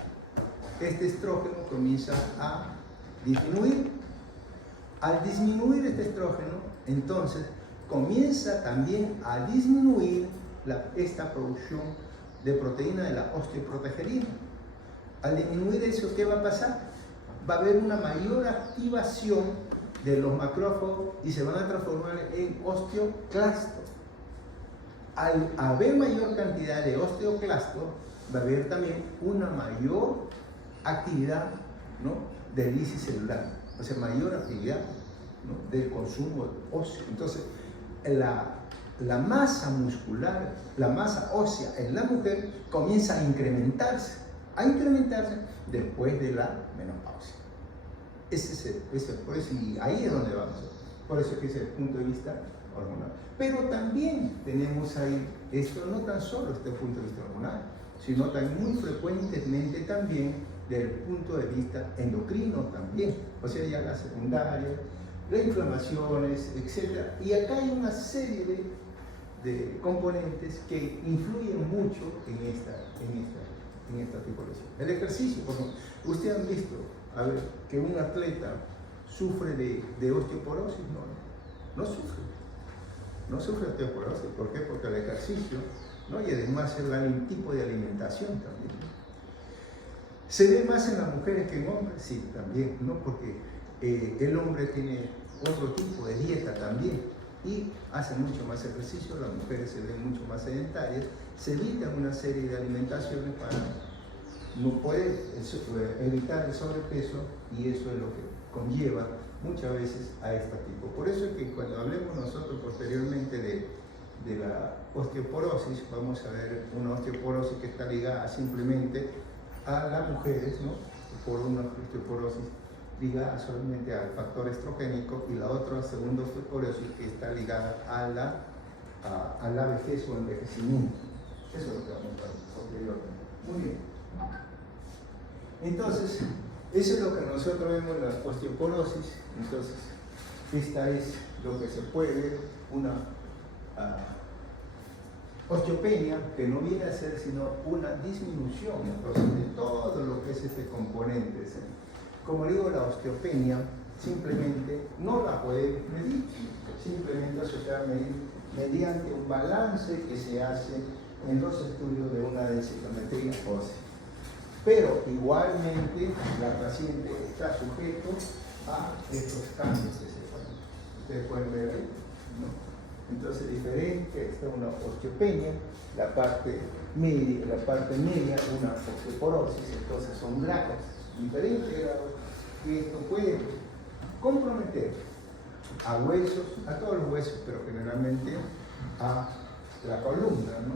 Este estrógeno comienza a disminuir. Al disminuir este estrógeno, entonces comienza también a disminuir esta producción de proteína de la osteoprotegerina. Al disminuir eso, ¿qué va a pasar? Va a haber una mayor activación de los macrófagos y se van a transformar en osteoclastos. Al haber mayor cantidad de osteoclastos, va a haber también una mayor actividad, ¿no? de lisis celular, o sea, mayor actividad, ¿no? del consumo óseo. Entonces, la masa muscular, la masa ósea en la mujer comienza a incrementarse después de la menopausia. Y ahí es donde vamos. Por eso es que es el punto de vista hormonal. Pero también tenemos ahí, esto no tan solo este punto de vista hormonal, sino también muy frecuentemente también desde el punto de vista endocrino también, o sea, ya la secundaria, las inflamaciones, etc. Y acá hay una serie de componentes que influyen mucho en esta tipología. El ejercicio, como ustedes han visto, a ver, que un atleta sufre de osteoporosis, no sufre osteoporosis. ¿Por qué? Porque el ejercicio, ¿no? Y además el tipo de alimentación también. ¿Se ve más en las mujeres que en hombres? Sí, también, ¿no? Porque el hombre tiene otro tipo de dieta también y hace mucho más ejercicio, las mujeres se ven mucho más sedentarias, se evitan una serie de alimentaciones para no poder evitar el sobrepeso, y eso es lo que conlleva muchas veces a este tipo. Por eso es que cuando hablemos nosotros posteriormente de la osteoporosis, vamos a ver una osteoporosis que está ligada simplemente a las mujeres, ¿no? Por una osteoporosis ligada solamente al factor estrogénico, y la otra segunda osteoporosis que está ligada a la vejez o envejecimiento. Eso es lo que vamos a ver posteriormente. Muy bien. Entonces, eso es lo que nosotros vemos en la osteoporosis. Entonces, esta es lo que se puede ver, una osteopenia, que no viene a ser sino una disminución entonces de todo lo que es este componente. Como digo, la osteopenia simplemente no la puede medir, simplemente se puede medir mediante un balance que se hace en los estudios de una densitometría ósea. Pero igualmente la paciente está sujeto a estos cambios que se ponen. Ustedes pueden ver ahí, ¿no? Entonces, diferente, está una osteopenia, la parte media, una osteoporosis. Entonces son grados, diferentes grados, que esto puede comprometer a huesos, a todos los huesos, pero generalmente a la columna, ¿no?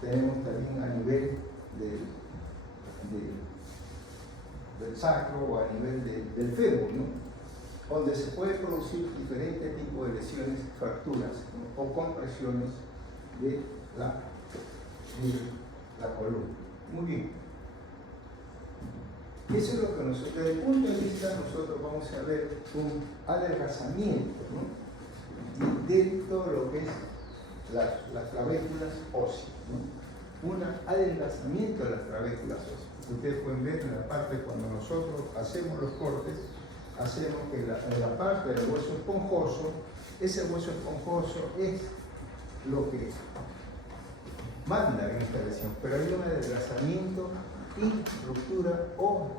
Tenemos también a nivel del sacro o a nivel del fémur, ¿no? Donde se puede producir diferentes tipos de lesiones, fracturas, ¿no? O compresiones de la columna. Muy bien. Eso es lo que nosotros, desde el punto de vista, nosotros vamos a ver un adelgazamiento, ¿no? De todo lo que es las trabéculas óseas, ¿no? Un adelgazamiento de las trabéculas óseas. Ustedes pueden ver en la parte cuando nosotros hacemos los cortes, hacemos que en la parte del hueso esponjoso, ese hueso esponjoso es lo que manda en esta lesión, pero hay un adelgazamiento y ruptura o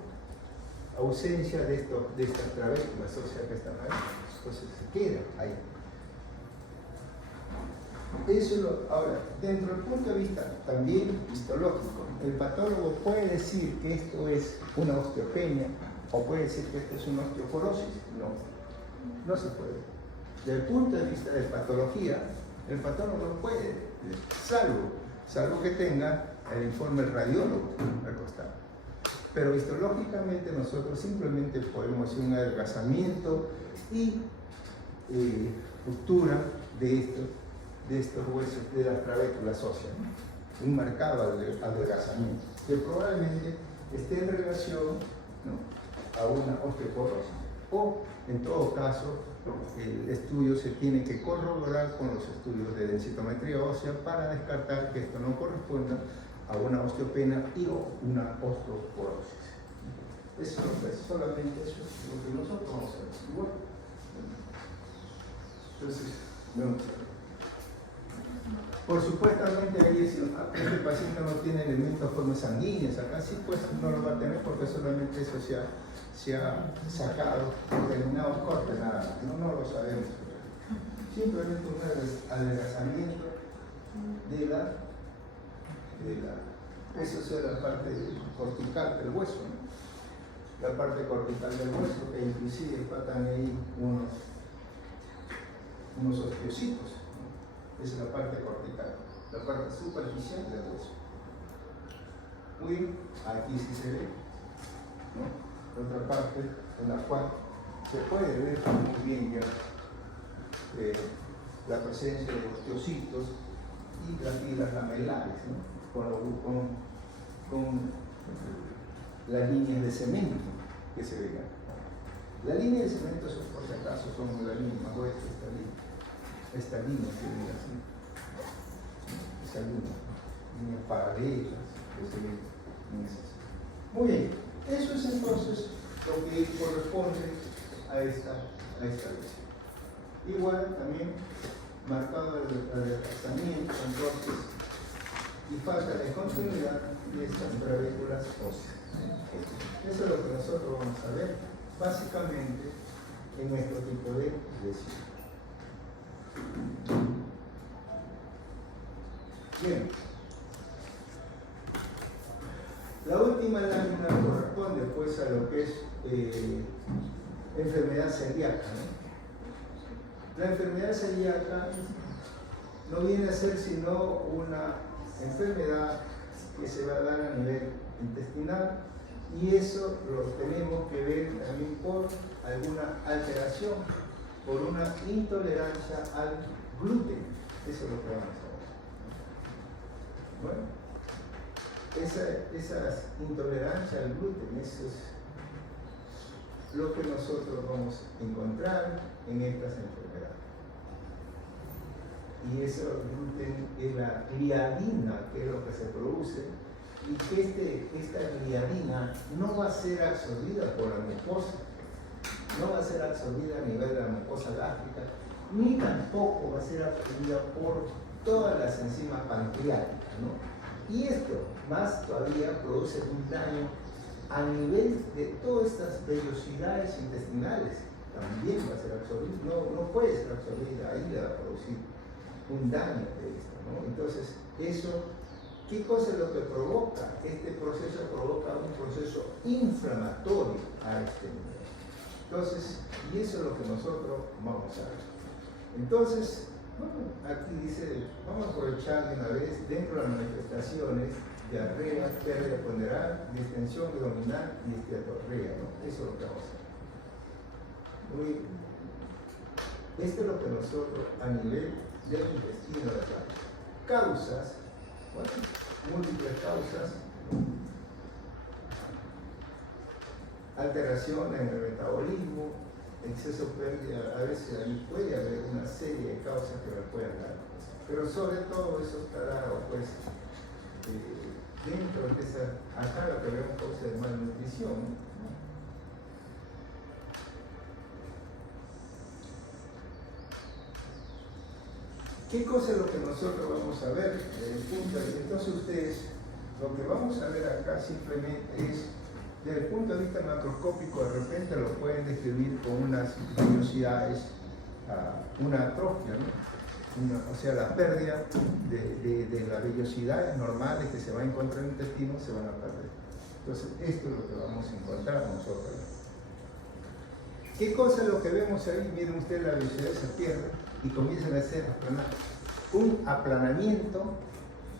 ausencia de estas trabéculas óseas que están ahí, entonces se queda ahí. Ahora, dentro del punto de vista también histológico, el patólogo puede decir que esto es una osteopenia o puede decir que esto es una osteoporosis. No se puede. Desde el punto de vista de patología, el patólogo no puede, salvo que tenga el informe del radiólogo al costado. Pero histológicamente nosotros simplemente podemos hacer un adelgazamiento y ruptura de estos huesos, de las trabéculas óseas, ¿no? Un marcado adelgazamiento, que probablemente esté en relación, ¿no? A una osteoporosis. O, en todo caso, el estudio se tiene que corroborar con los estudios de densitometría ósea para descartar que esto no corresponda a una osteopenia y o una osteoporosis. Eso es solamente eso es lo que nosotros vamos a ver. Igual. Entonces, vamos a ver. Por supuestamente ahí si este paciente no tiene elementos formas sanguíneas, acá sí pues no lo va a tener porque solamente eso se ha sacado determinados cortes, nada, no lo sabemos. Simplemente un adelgazamiento eso es la parte cortical del hueso, ¿no? La parte cortical del hueso, e inclusive faltan ahí unos osteocitos. es la parte cortical, la parte superficial del hueso. Muy bien, aquí sí se ve, ¿no? Otra parte en la cual se puede ver muy bien ya la presencia de osteocitos y las fibras lamelares, ¿no? con las líneas de cemento que se ven. La línea de cemento, por si acaso, son la línea más gruesa, esta línea que ven así, esa línea, líneas paralelas que se ven en esas. Muy bien, eso es entonces lo que corresponde a esta lesión. Igual también marcado el adelgazamiento, entonces, y falta de continuidad de estas bravículas óseas. Eso es lo que nosotros vamos a ver básicamente en nuestro tipo de lesión. Bien, la última lámina corresponde pues a lo que es enfermedad celíaca, ¿no? La enfermedad celíaca no viene a ser sino una enfermedad que se va a dar a nivel intestinal, y eso lo tenemos que ver también por alguna alteración, por una intolerancia al gluten. Eso es lo que vamos a ver. Bueno, esa intolerancia al gluten, eso es lo que nosotros vamos a encontrar en estas enfermedades. Y eso gluten es la gliadina, que es lo que se produce, y que esta gliadina no va a ser absorbida por la mucosa, no va a ser absorbida a nivel de la mucosa gástrica, ni tampoco va a ser absorbida por todas las enzimas pancreáticas, ¿no? Y esto, más todavía, produce un daño a nivel de todas estas vellosidades intestinales. También va a ser absorbida, no puede ser absorbida, ahí le va a producir un daño de esto, ¿no? Entonces, eso, ¿qué cosa es lo que provoca? Este proceso provoca un proceso inflamatorio a este nivel. Entonces, y eso es lo que nosotros vamos a ver. Entonces, bueno, aquí dice, vamos a aprovechar de una vez dentro de las manifestaciones: diarrea, pérdida ponderal, distensión abdominal y esteatorrea, ¿no? Eso es lo que vamos a ver. Muy bien. Esto es lo que nosotros a nivel del intestino de la causas, bueno, múltiples causas, alteraciones en el metabolismo, exceso de pérdida, a veces ahí puede haber una serie de causas que me pueden dar, pero sobre todo eso está dado pues dentro de esa, acá lo que vemos causa de malnutrición, ¿no? ¿Qué cosa es lo que nosotros vamos a ver desde el punto de vista? Entonces ustedes, lo que vamos a ver acá simplemente es, desde el punto de vista macroscópico, de repente lo pueden describir con unas vellosidades, una atrofia, ¿no? O sea, la pérdida de las vellosidades normales que se va a encontrar en el intestino se van a perder. Entonces, esto es lo que vamos a encontrar nosotros. ¿Qué cosa es lo que vemos ahí? Miren ustedes, la vellosidad se pierde y comienzan a hacer un aplanamiento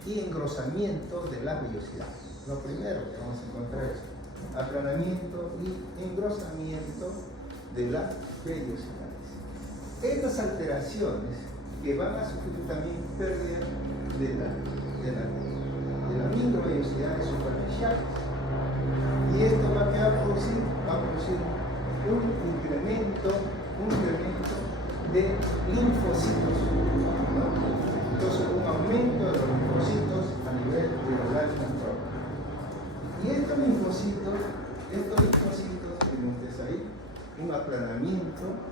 y engrosamiento de las vellosidades. Lo primero que vamos a encontrar es aplanamiento y engrosamiento de las vellosidades. Estas alteraciones que van a sufrir también pérdida de las microvellosidades superficiales. Y esto va a producir un incremento de linfocitos, ¿no? Entonces, un aumento de los linfocitos a nivel de la lámina propia. Y estos linfocitos, miren ustedes ahí, un aplanamiento, ¿no?,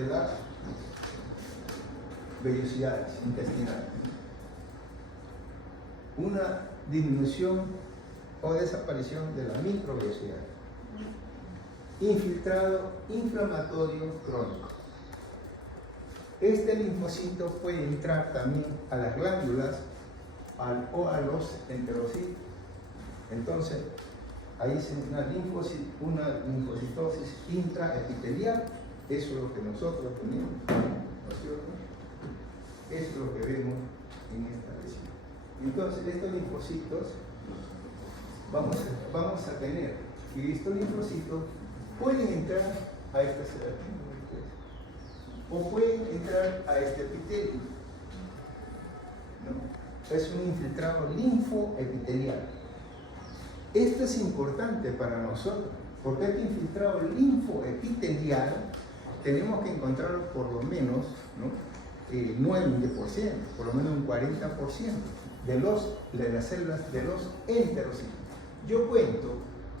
de las vellosidades intestinales. Una disminución o desaparición de las microvellosidades. Infiltrado inflamatorio crónico. Este linfocito puede entrar también a las glándulas o a los enterocitos. Entonces, ahí es una linfocitosis intraepitelial. Eso es lo que nosotros tenemos, ¿no es cierto? es lo que vemos en esta lesión. Entonces, estos linfocitos vamos a tener que estos linfocitos pueden entrar a esta célula o pueden entrar a este epitelio, ¿no? Es un infiltrado linfoepitelial. Esto es importante para nosotros, porque este infiltrado linfoepitelial tenemos que encontrarlo por lo menos, ¿no? No el 20%, por lo menos un 40% de las células de los enterocitos. Yo cuento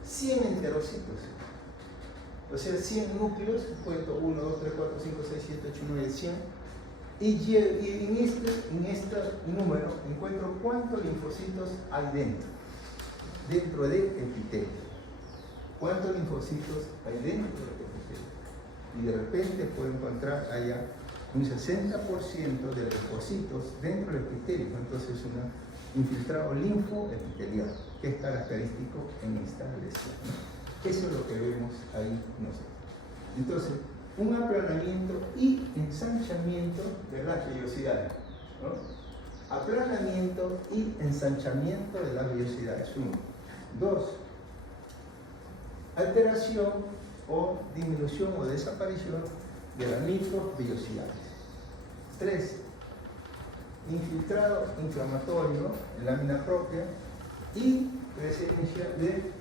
100 enterocitos, o sea, 100 núcleos, cuento 1, 2, 3, 4, 5, 6, 7, 8, 9, 100, y en este número encuentro cuántos linfocitos hay dentro del epitelio. ¿Cuántos linfocitos hay dentro del epitelio? Y de repente puedo encontrar allá un 60% de linfocitos dentro del epitelio. Entonces es un infiltrado linfoepitelial, que es característico en esta lesión, ¿no? Eso es lo que vemos ahí nosotros. Entonces, un aplanamiento y ensanchamiento de las vellosidades, ¿no? Aplanamiento y ensanchamiento de las vellosidades. 1. 2. Alteración o disminución o desaparición de las microvellosidades. 3. Infiltrado inflamatorio en lámina propia y presencia de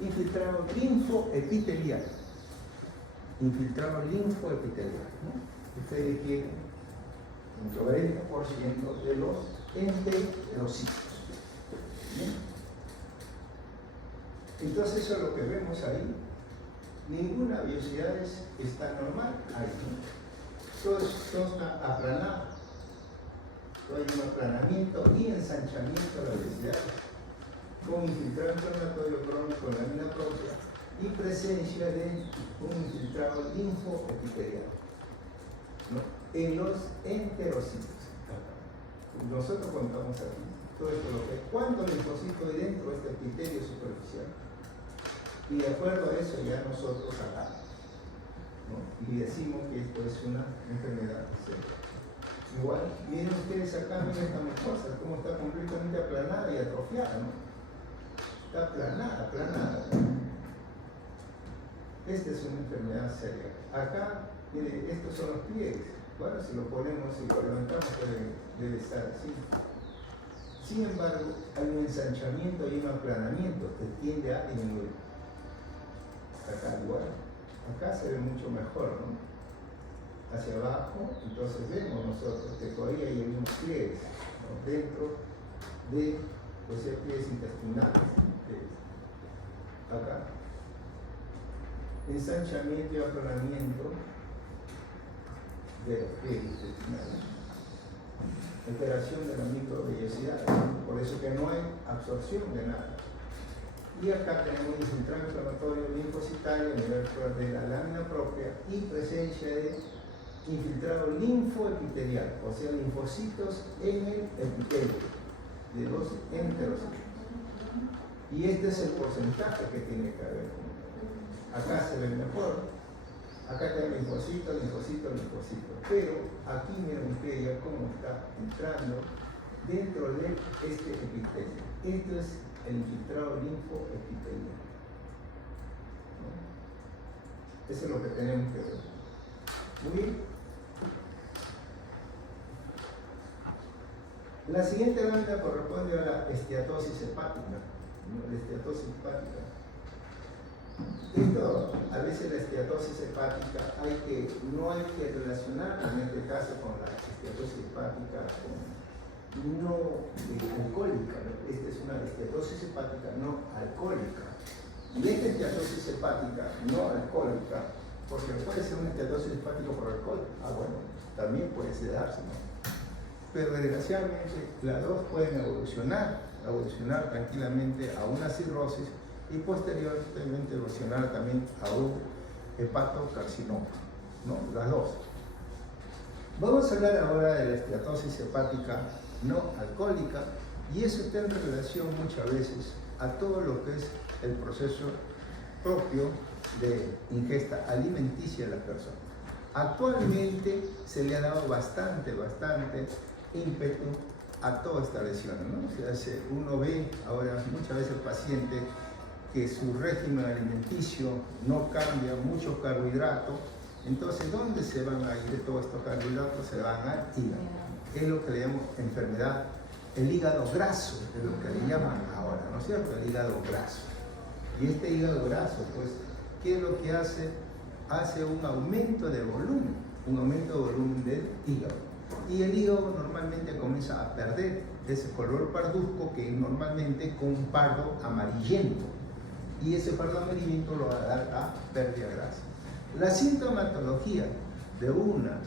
infiltrado linfoepitelial. Infiltrado linfoepitelial, ¿no? Ustedes tienen un 40% de los enterocitos. ¿Bien? Entonces eso es lo que vemos ahí. Ninguna vellosidad está normal ahí, ¿no? Todo está aplanado. Todo hay un aplanamiento y ensanchamiento de las vellosidades, con infiltrado inflamatorio crónico en lámina propia y presencia de un infiltrado linfoepitelial, ¿no? En los enterocitos. Nosotros contamos aquí todo esto, lo que es cuántos linfocitos hay dentro de este epitelio superficial. Y de acuerdo a eso ya nosotros acá, ¿no? Y decimos que esto es una enfermedad seria. Igual, miren ustedes acá, miren esta mucosa, cómo está completamente aplanada y atrofiada, ¿no? Está aplanada. Esta es una enfermedad seria. Acá, miren, estos son los pliegues. Bueno, si lo ponemos y lo levantamos, debe estar así. Sin embargo, hay un ensanchamiento y un aplanamiento que tiende a disminuir. Acá igual. Acá se ve mucho mejor, ¿no? Hacia abajo, entonces vemos nosotros que todavía hay unos pliegues, ¿no? Dentro de los pliegues intestinales. Acá. Ensanchamiento y aplanamiento de los pliegues intestinales. Alteración de la microvellosidad, por eso que no hay absorción de nada. Y acá tenemos infiltrado inflamatorio linfocitario a nivel de la lámina propia y presencia de infiltrado linfoepitelial, o sea, linfocitos en el epitelio de los enterocitos. Y este es el porcentaje que tiene que haber. Acá se ve mejor. Acá está linfocito, pero aquí miren ustedes ya cómo está entrando dentro de este epitelio. Esto es el infiltrado linfoepitelial, ¿no? Eso es lo que tenemos que ver. Muy bien. La siguiente lámina corresponde a la esteatosis hepática, ¿no? La esteatosis hepática. Esto, a veces la esteatosis hepática no hay que relacionar en este caso con la esteatosis hepática no alcohólica, ¿no? Esta es una esteatosis hepática no alcohólica. Y esta esteatosis hepática no alcohólica, porque puede ser una esteatosis hepática por alcohol, bueno, también puede darse, ¿no? Pero desgraciadamente las dos pueden evolucionar tranquilamente a una cirrosis y posteriormente evolucionar también a un hepatocarcinoma, ¿no? Las dos. Vamos a hablar ahora de la esteatosis hepática no alcohólica, y eso está en relación muchas veces a todo lo que es el proceso propio de ingesta alimenticia de la persona. Actualmente se le ha dado bastante ímpetu a todas estas lesiones, ¿no? O sea, uno ve ahora muchas veces el paciente que su régimen alimenticio no cambia, mucho carbohidrato, entonces ¿dónde se van a ir todos estos carbohidratos? Se van al hígado. Es lo que le llamamos enfermedad, el hígado graso, es lo que le llaman ahora, ¿no es cierto? El hígado graso. Y este hígado graso, pues, ¿qué es lo que hace? Hace un aumento de volumen del hígado. Y el hígado normalmente comienza a perder ese color parduzco que normalmente con un pardo amarillento. Y ese pardo amarillento lo va a dar a pérdida de grasa. La sintomatología de una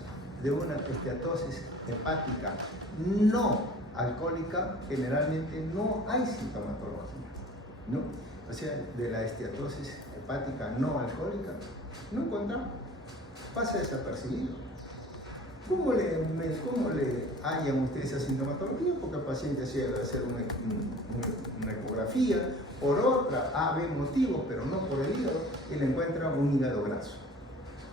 esteatosis hepática no alcohólica, generalmente no hay sintomatología, ¿no? O sea, de la esteatosis hepática no alcohólica, no encontramos, pasa desapercibido. ¿Cómo le hallan ustedes esa sintomatología? Porque el paciente se debe hacer una ecografía, por otra, B motivos, pero no por el hígado, y le encuentran un hígado graso.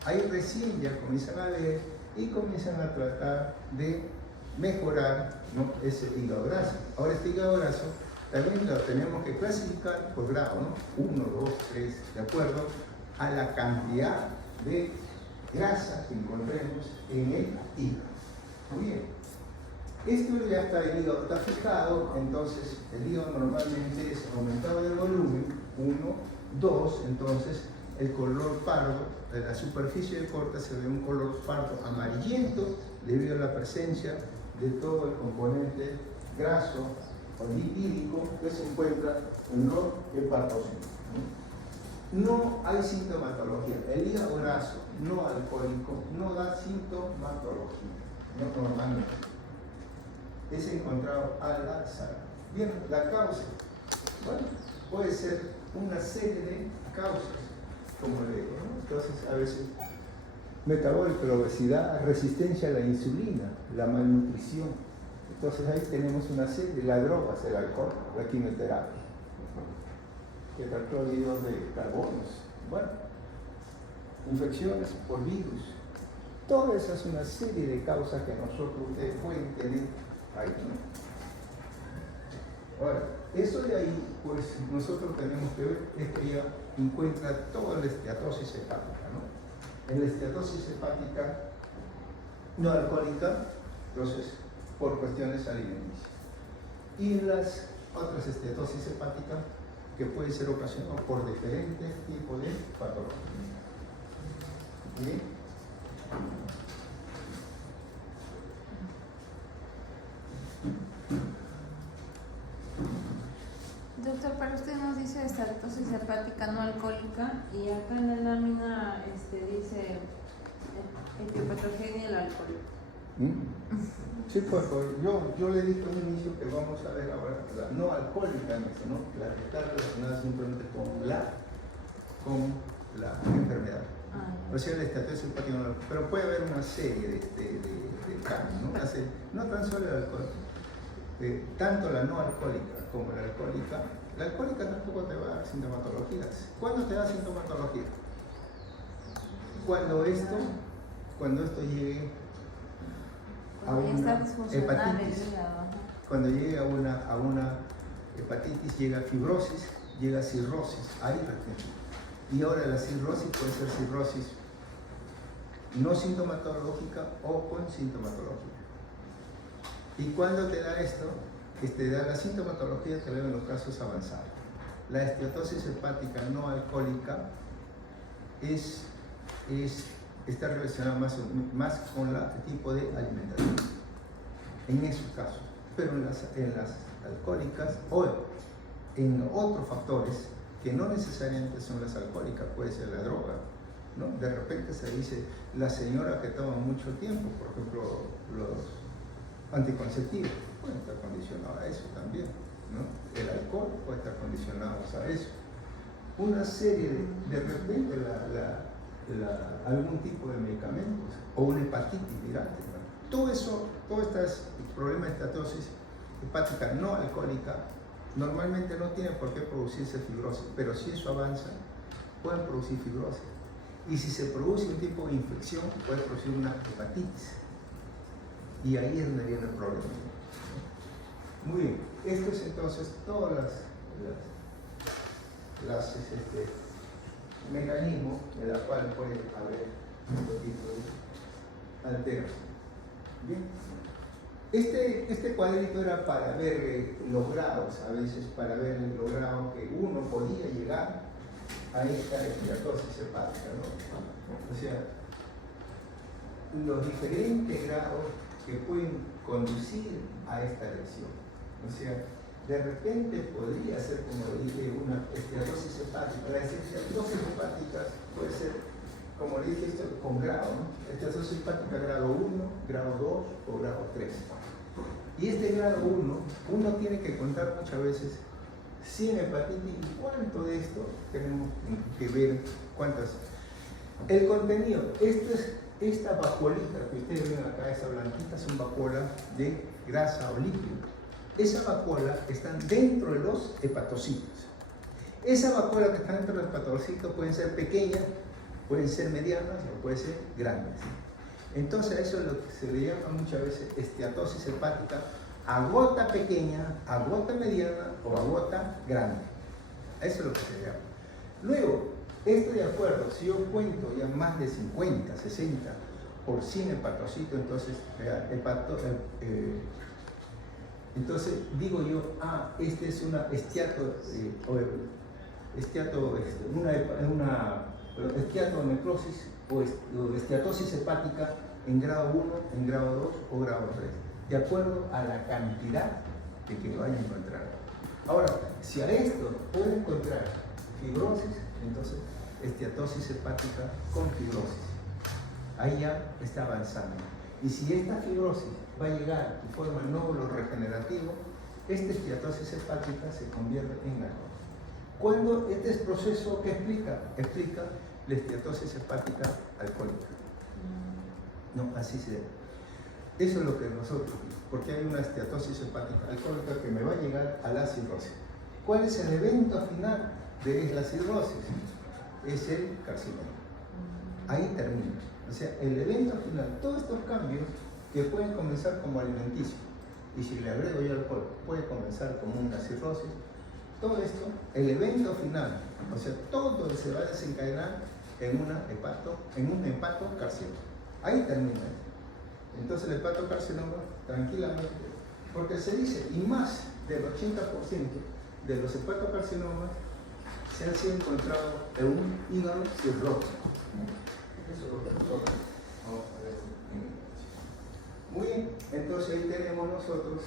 Ahí recién ya comienzan a ver y comienzan a tratar de mejorar, ¿no?, ese hígado graso. Ahora este hígado graso también lo tenemos que clasificar por grado, ¿no? 1, 2, 3, de acuerdo a la cantidad de grasa que encontremos en el hígado. Muy bien. Esto ya está, el hígado está fijado, entonces el hígado normalmente es aumentado de volumen, 1, 2, entonces el color pardo, en la superficie del corte se ve un color pardo amarillento debido a la presencia de todo el componente graso o lipídico que se encuentra en los hepatocitos. No hay sintomatología. El hígado graso no alcohólico no da sintomatología, no normalmente. Es encontrado al azar. Bien, la causa, bueno, puede ser una serie de causas, como le digo, ¿no? Entonces, a veces, metabólico, la obesidad, resistencia a la insulina, la malnutrición. Entonces, ahí tenemos una serie, las drogas, el alcohol, la quimioterapia, el tetraclorido de carbonos, bueno, infecciones por virus. Toda esa es una serie de causas que ustedes pueden tener ahí, ¿no? Ahora, eso de ahí, pues nosotros tenemos que ver, es que ya encuentra toda la esteatosis hepática, ¿no? En la esteatosis hepática no alcohólica, entonces, por cuestiones alimenticias. Y las otras esteatosis hepáticas que pueden ser ocasionadas por diferentes tipos de patologías. ¿Bien? Doctor, pero usted nos dice esteatosis hepática no alcohólica y acá en la lámina dice etiopatogenia del alcohol. Sí, pues yo le dije al inicio que vamos a ver ahora la no alcohólica, ¿no? La que está relacionada simplemente con la enfermedad. O sea, la esteatosis hepática no alcohólica. Pero puede haber una serie de cambios, ¿no? No tan solo el alcohol, tanto la no alcohólica como la alcohólica tampoco te va a dar sintomatologías. ¿Cuándo te da sintomatología? Cuando esto llegue a una hepatitis. Cuando llegue a una hepatitis, llega fibrosis, llega cirrosis, ahí recién. Y ahora la cirrosis puede ser cirrosis no sintomatológica o con sintomatología. ¿Y cuándo te da esto? Te da la sintomatología que veo en los casos avanzados. La esteatosis hepática no alcohólica está relacionada más con el tipo de alimentación, en esos casos. Pero en las alcohólicas o en otros factores que no necesariamente son las alcohólicas, puede ser la droga, ¿no? De repente se dice la señora que toma mucho tiempo, por ejemplo, los anticonceptivos, pueden estar condicionados a eso también, ¿no? El alcohol puede estar condicionado a eso. Una serie de repente algún tipo de medicamentos o una hepatitis viral. Todo este problema de esteatosis hepática no alcohólica normalmente no tiene por qué producirse fibrosis, pero si eso avanza, pueden producir fibrosis. Y si se produce un tipo de infección, puede producir una hepatitis. Y ahí es donde viene el problema. Muy bien, esto es entonces todas las mecanismos en los cuales puede haber un tipo de alteración. Bien. Este cuadrito era para ver los grados, a veces para ver los grados que uno podía llegar a esta esteatosis hepática, ¿no? O sea, los diferentes grados que pueden conducir a esta lesión. O sea, de repente podría ser, como le dije, una esteatosis hepática. La esteatosis hepática puede ser, como le dije, esto con grado, ¿no? Esteatosis hepática grado 1, grado 2 o grado 3. Y este grado 1, uno tiene que contar muchas veces 100 hepatitis y cuánto de esto tenemos que ver, cuántas. El contenido, esta vacuolita que ustedes ven acá, esa blanquita, es una vacuola de grasa o líquido. Esa vacuola está dentro de los hepatocitos. Esa vacuola que está dentro de los hepatocitos pueden ser pequeñas, pueden ser medianas o pueden ser grandes. Entonces eso es lo que se le llama muchas veces esteatosis hepática a gota pequeña, a gota mediana o a gota grande. Eso es lo que se llama. Luego, esto de acuerdo, si yo cuento ya más de 50, 60 por 100 hepatocitos, entonces digo yo, este es una esteatonecrosis o esteatosis hepática en grado 1, en grado 2 o grado 3, de acuerdo a la cantidad de que vaya a encontrar. Ahora, si a esto puedo encontrar fibrosis, entonces esteatosis hepática con fibrosis. Ahí ya está avanzando. Y si esta fibrosis va a llegar de forma nódulo regenerativo, esta esteatosis hepática se convierte en gangrena. Cuando este es proceso que explica la esteatosis hepática alcohólica. No, así se debe. Eso es lo que nosotros, porque hay una esteatosis hepática alcohólica que me va a llegar a la cirrosis. ¿Cuál es el evento final de la cirrosis? Es el carcinoma. Ahí termina. O sea, el evento final, todos estos cambios que pueden comenzar como alimenticio, y si le agrego yo alcohol, puede comenzar como una cirrosis. Todo esto, el evento final, o sea, todo se va a desencadenar en un hepatocarcinoma. Ahí termina. Entonces el hepatocarcinoma, tranquilamente, porque se dice, y más del 80% de los hepatocarcinomas se han sido encontrados en un hígado cirrótico. Eso es lo que nosotros vamos a ver. Muy bien, entonces ahí tenemos nosotros.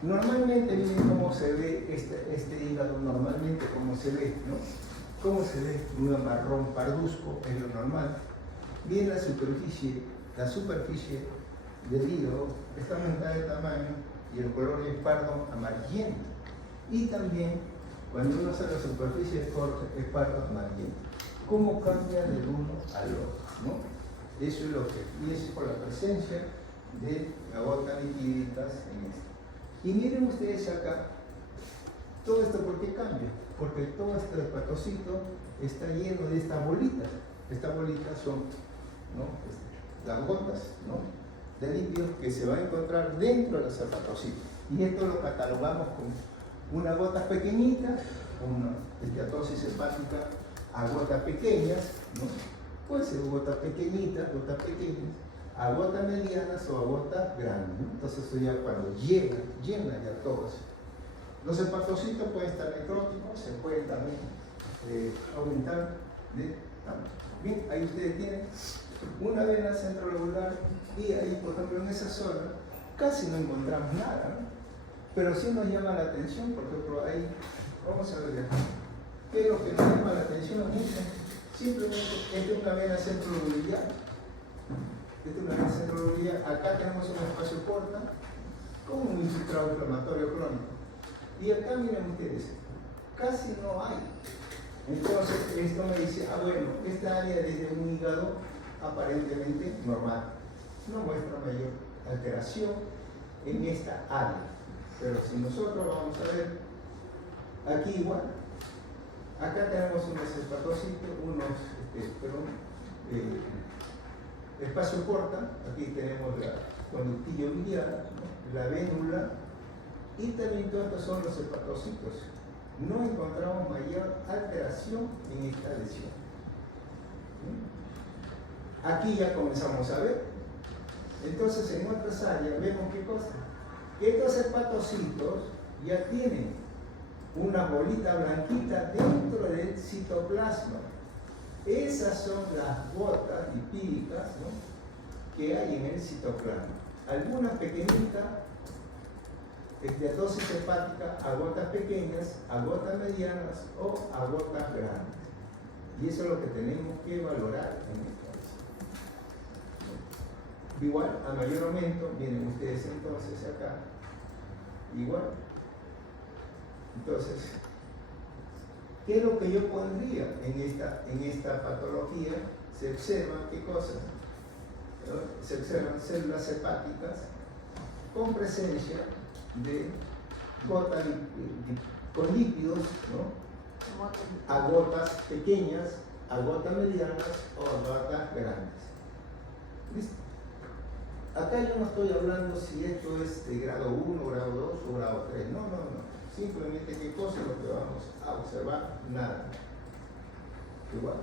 Normalmente, miren cómo se ve este hígado, normalmente cómo se ve, ¿no? ¿Cómo se ve? Un marrón parduzco, es lo normal. Bien la superficie del hígado está aumentada de tamaño y el color es pardo amarillento. Y también, cuando uno sale a la superficie es pardo amarillento. ¿Cómo cambia del uno al otro? ¿No? Eso es lo que es por la presencia de la gota liquiditas en esto. Y miren ustedes acá, todo esto ¿por qué cambia? Porque todo este hepatocito está lleno de estas bolitas. Estas bolitas son, ¿no?, las gotas, ¿no?, de líquidos que se va a encontrar dentro de los hepatocitos. Y esto lo catalogamos como unas gotas pequeñitas, una esteatosis hepática a gotas pequeñas, ¿no? Puede ser gotas pequeñitas, a gotas medianas o a gotas grandes, ¿no? Entonces eso ya cuando llena ya todos. Los hepatocitos pueden estar necróticos, se pueden también aumentar de tamaño. Bien, ahí ustedes tienen una vena centrolobular y ahí, por ejemplo, en esa zona casi no encontramos nada, ¿no? Pero sí nos llama la atención, por ejemplo, ahí, vamos a ver aquí. ¿Qué es lo que nos llama la atención? Simplemente es una vena centrolobular. Acá tenemos un espacio corta con un infiltrado inflamatorio crónico. Y acá miren ustedes, casi no hay. Entonces esto me dice, bueno, esta área desde un hígado aparentemente normal. No muestra mayor alteración en esta área. Pero si nosotros vamos a ver, aquí igual, acá tenemos unos hepatocitos, espacio corta, aquí tenemos conductillo biliar, ¿no? La vénula, y también todos estos son los hepatocitos. No encontramos mayor alteración en esta lesión. Aquí ya comenzamos a ver. Entonces en otras áreas vemos qué cosa. Que estos hepatocitos ya tienen una bolita blanquita dentro del citoplasma. Esas son las gotas lipídicas, ¿no?, que hay en el citoplasma. Algunas pequeñitas, esteatosis hepática, a gotas pequeñas, a gotas medianas o a gotas grandes. Y eso es lo que tenemos que valorar en esta lesión. Igual, a mayor aumento, miren ustedes entonces acá, igual. Entonces, ¿qué es lo que yo pondría en esta patología? Se observan, ¿qué cosas? ¿No? Se observan células hepáticas con presencia de gotas con lípidos, ¿no?, a gotas pequeñas, a gotas medianas o a gotas grandes. ¿Listo? Acá yo no estoy hablando si esto es de grado 1, grado 2 o grado 3. No, no, no. Simplemente qué cosa es lo que vamos a observar. Nada. Igual.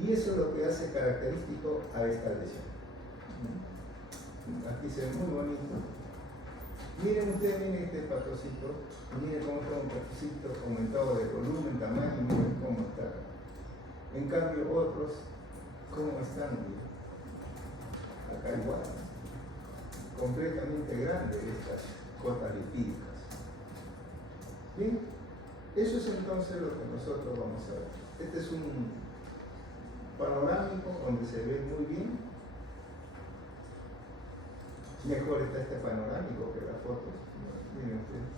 Y eso es lo que hace característico a esta lesión. Aquí se ve muy bonito. Miren ustedes, miren este hepatocito. Miren cómo está un hepatocito aumentado de volumen, tamaño, miren cómo está. En cambio otros, ¿cómo están? Acá igual. Completamente grandes estas gotas lipídicas. Bien, eso es entonces lo que nosotros vamos a ver. Este es un panorámico donde se ve muy bien. Mejor está este panorámico que las fotos. Miren ustedes,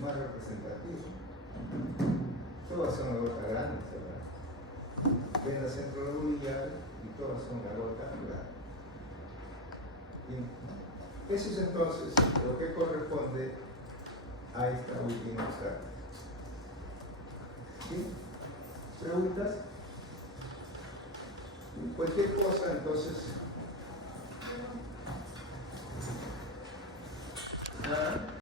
más representativo. Todas son las gotas grandes, ¿verdad? Ven la centrolobulillar y todas son las gotas grandes. Bien. Eso es entonces lo que corresponde a esta última carta. ¿Bien? ¿Preguntas? Cualquier cosa, entonces.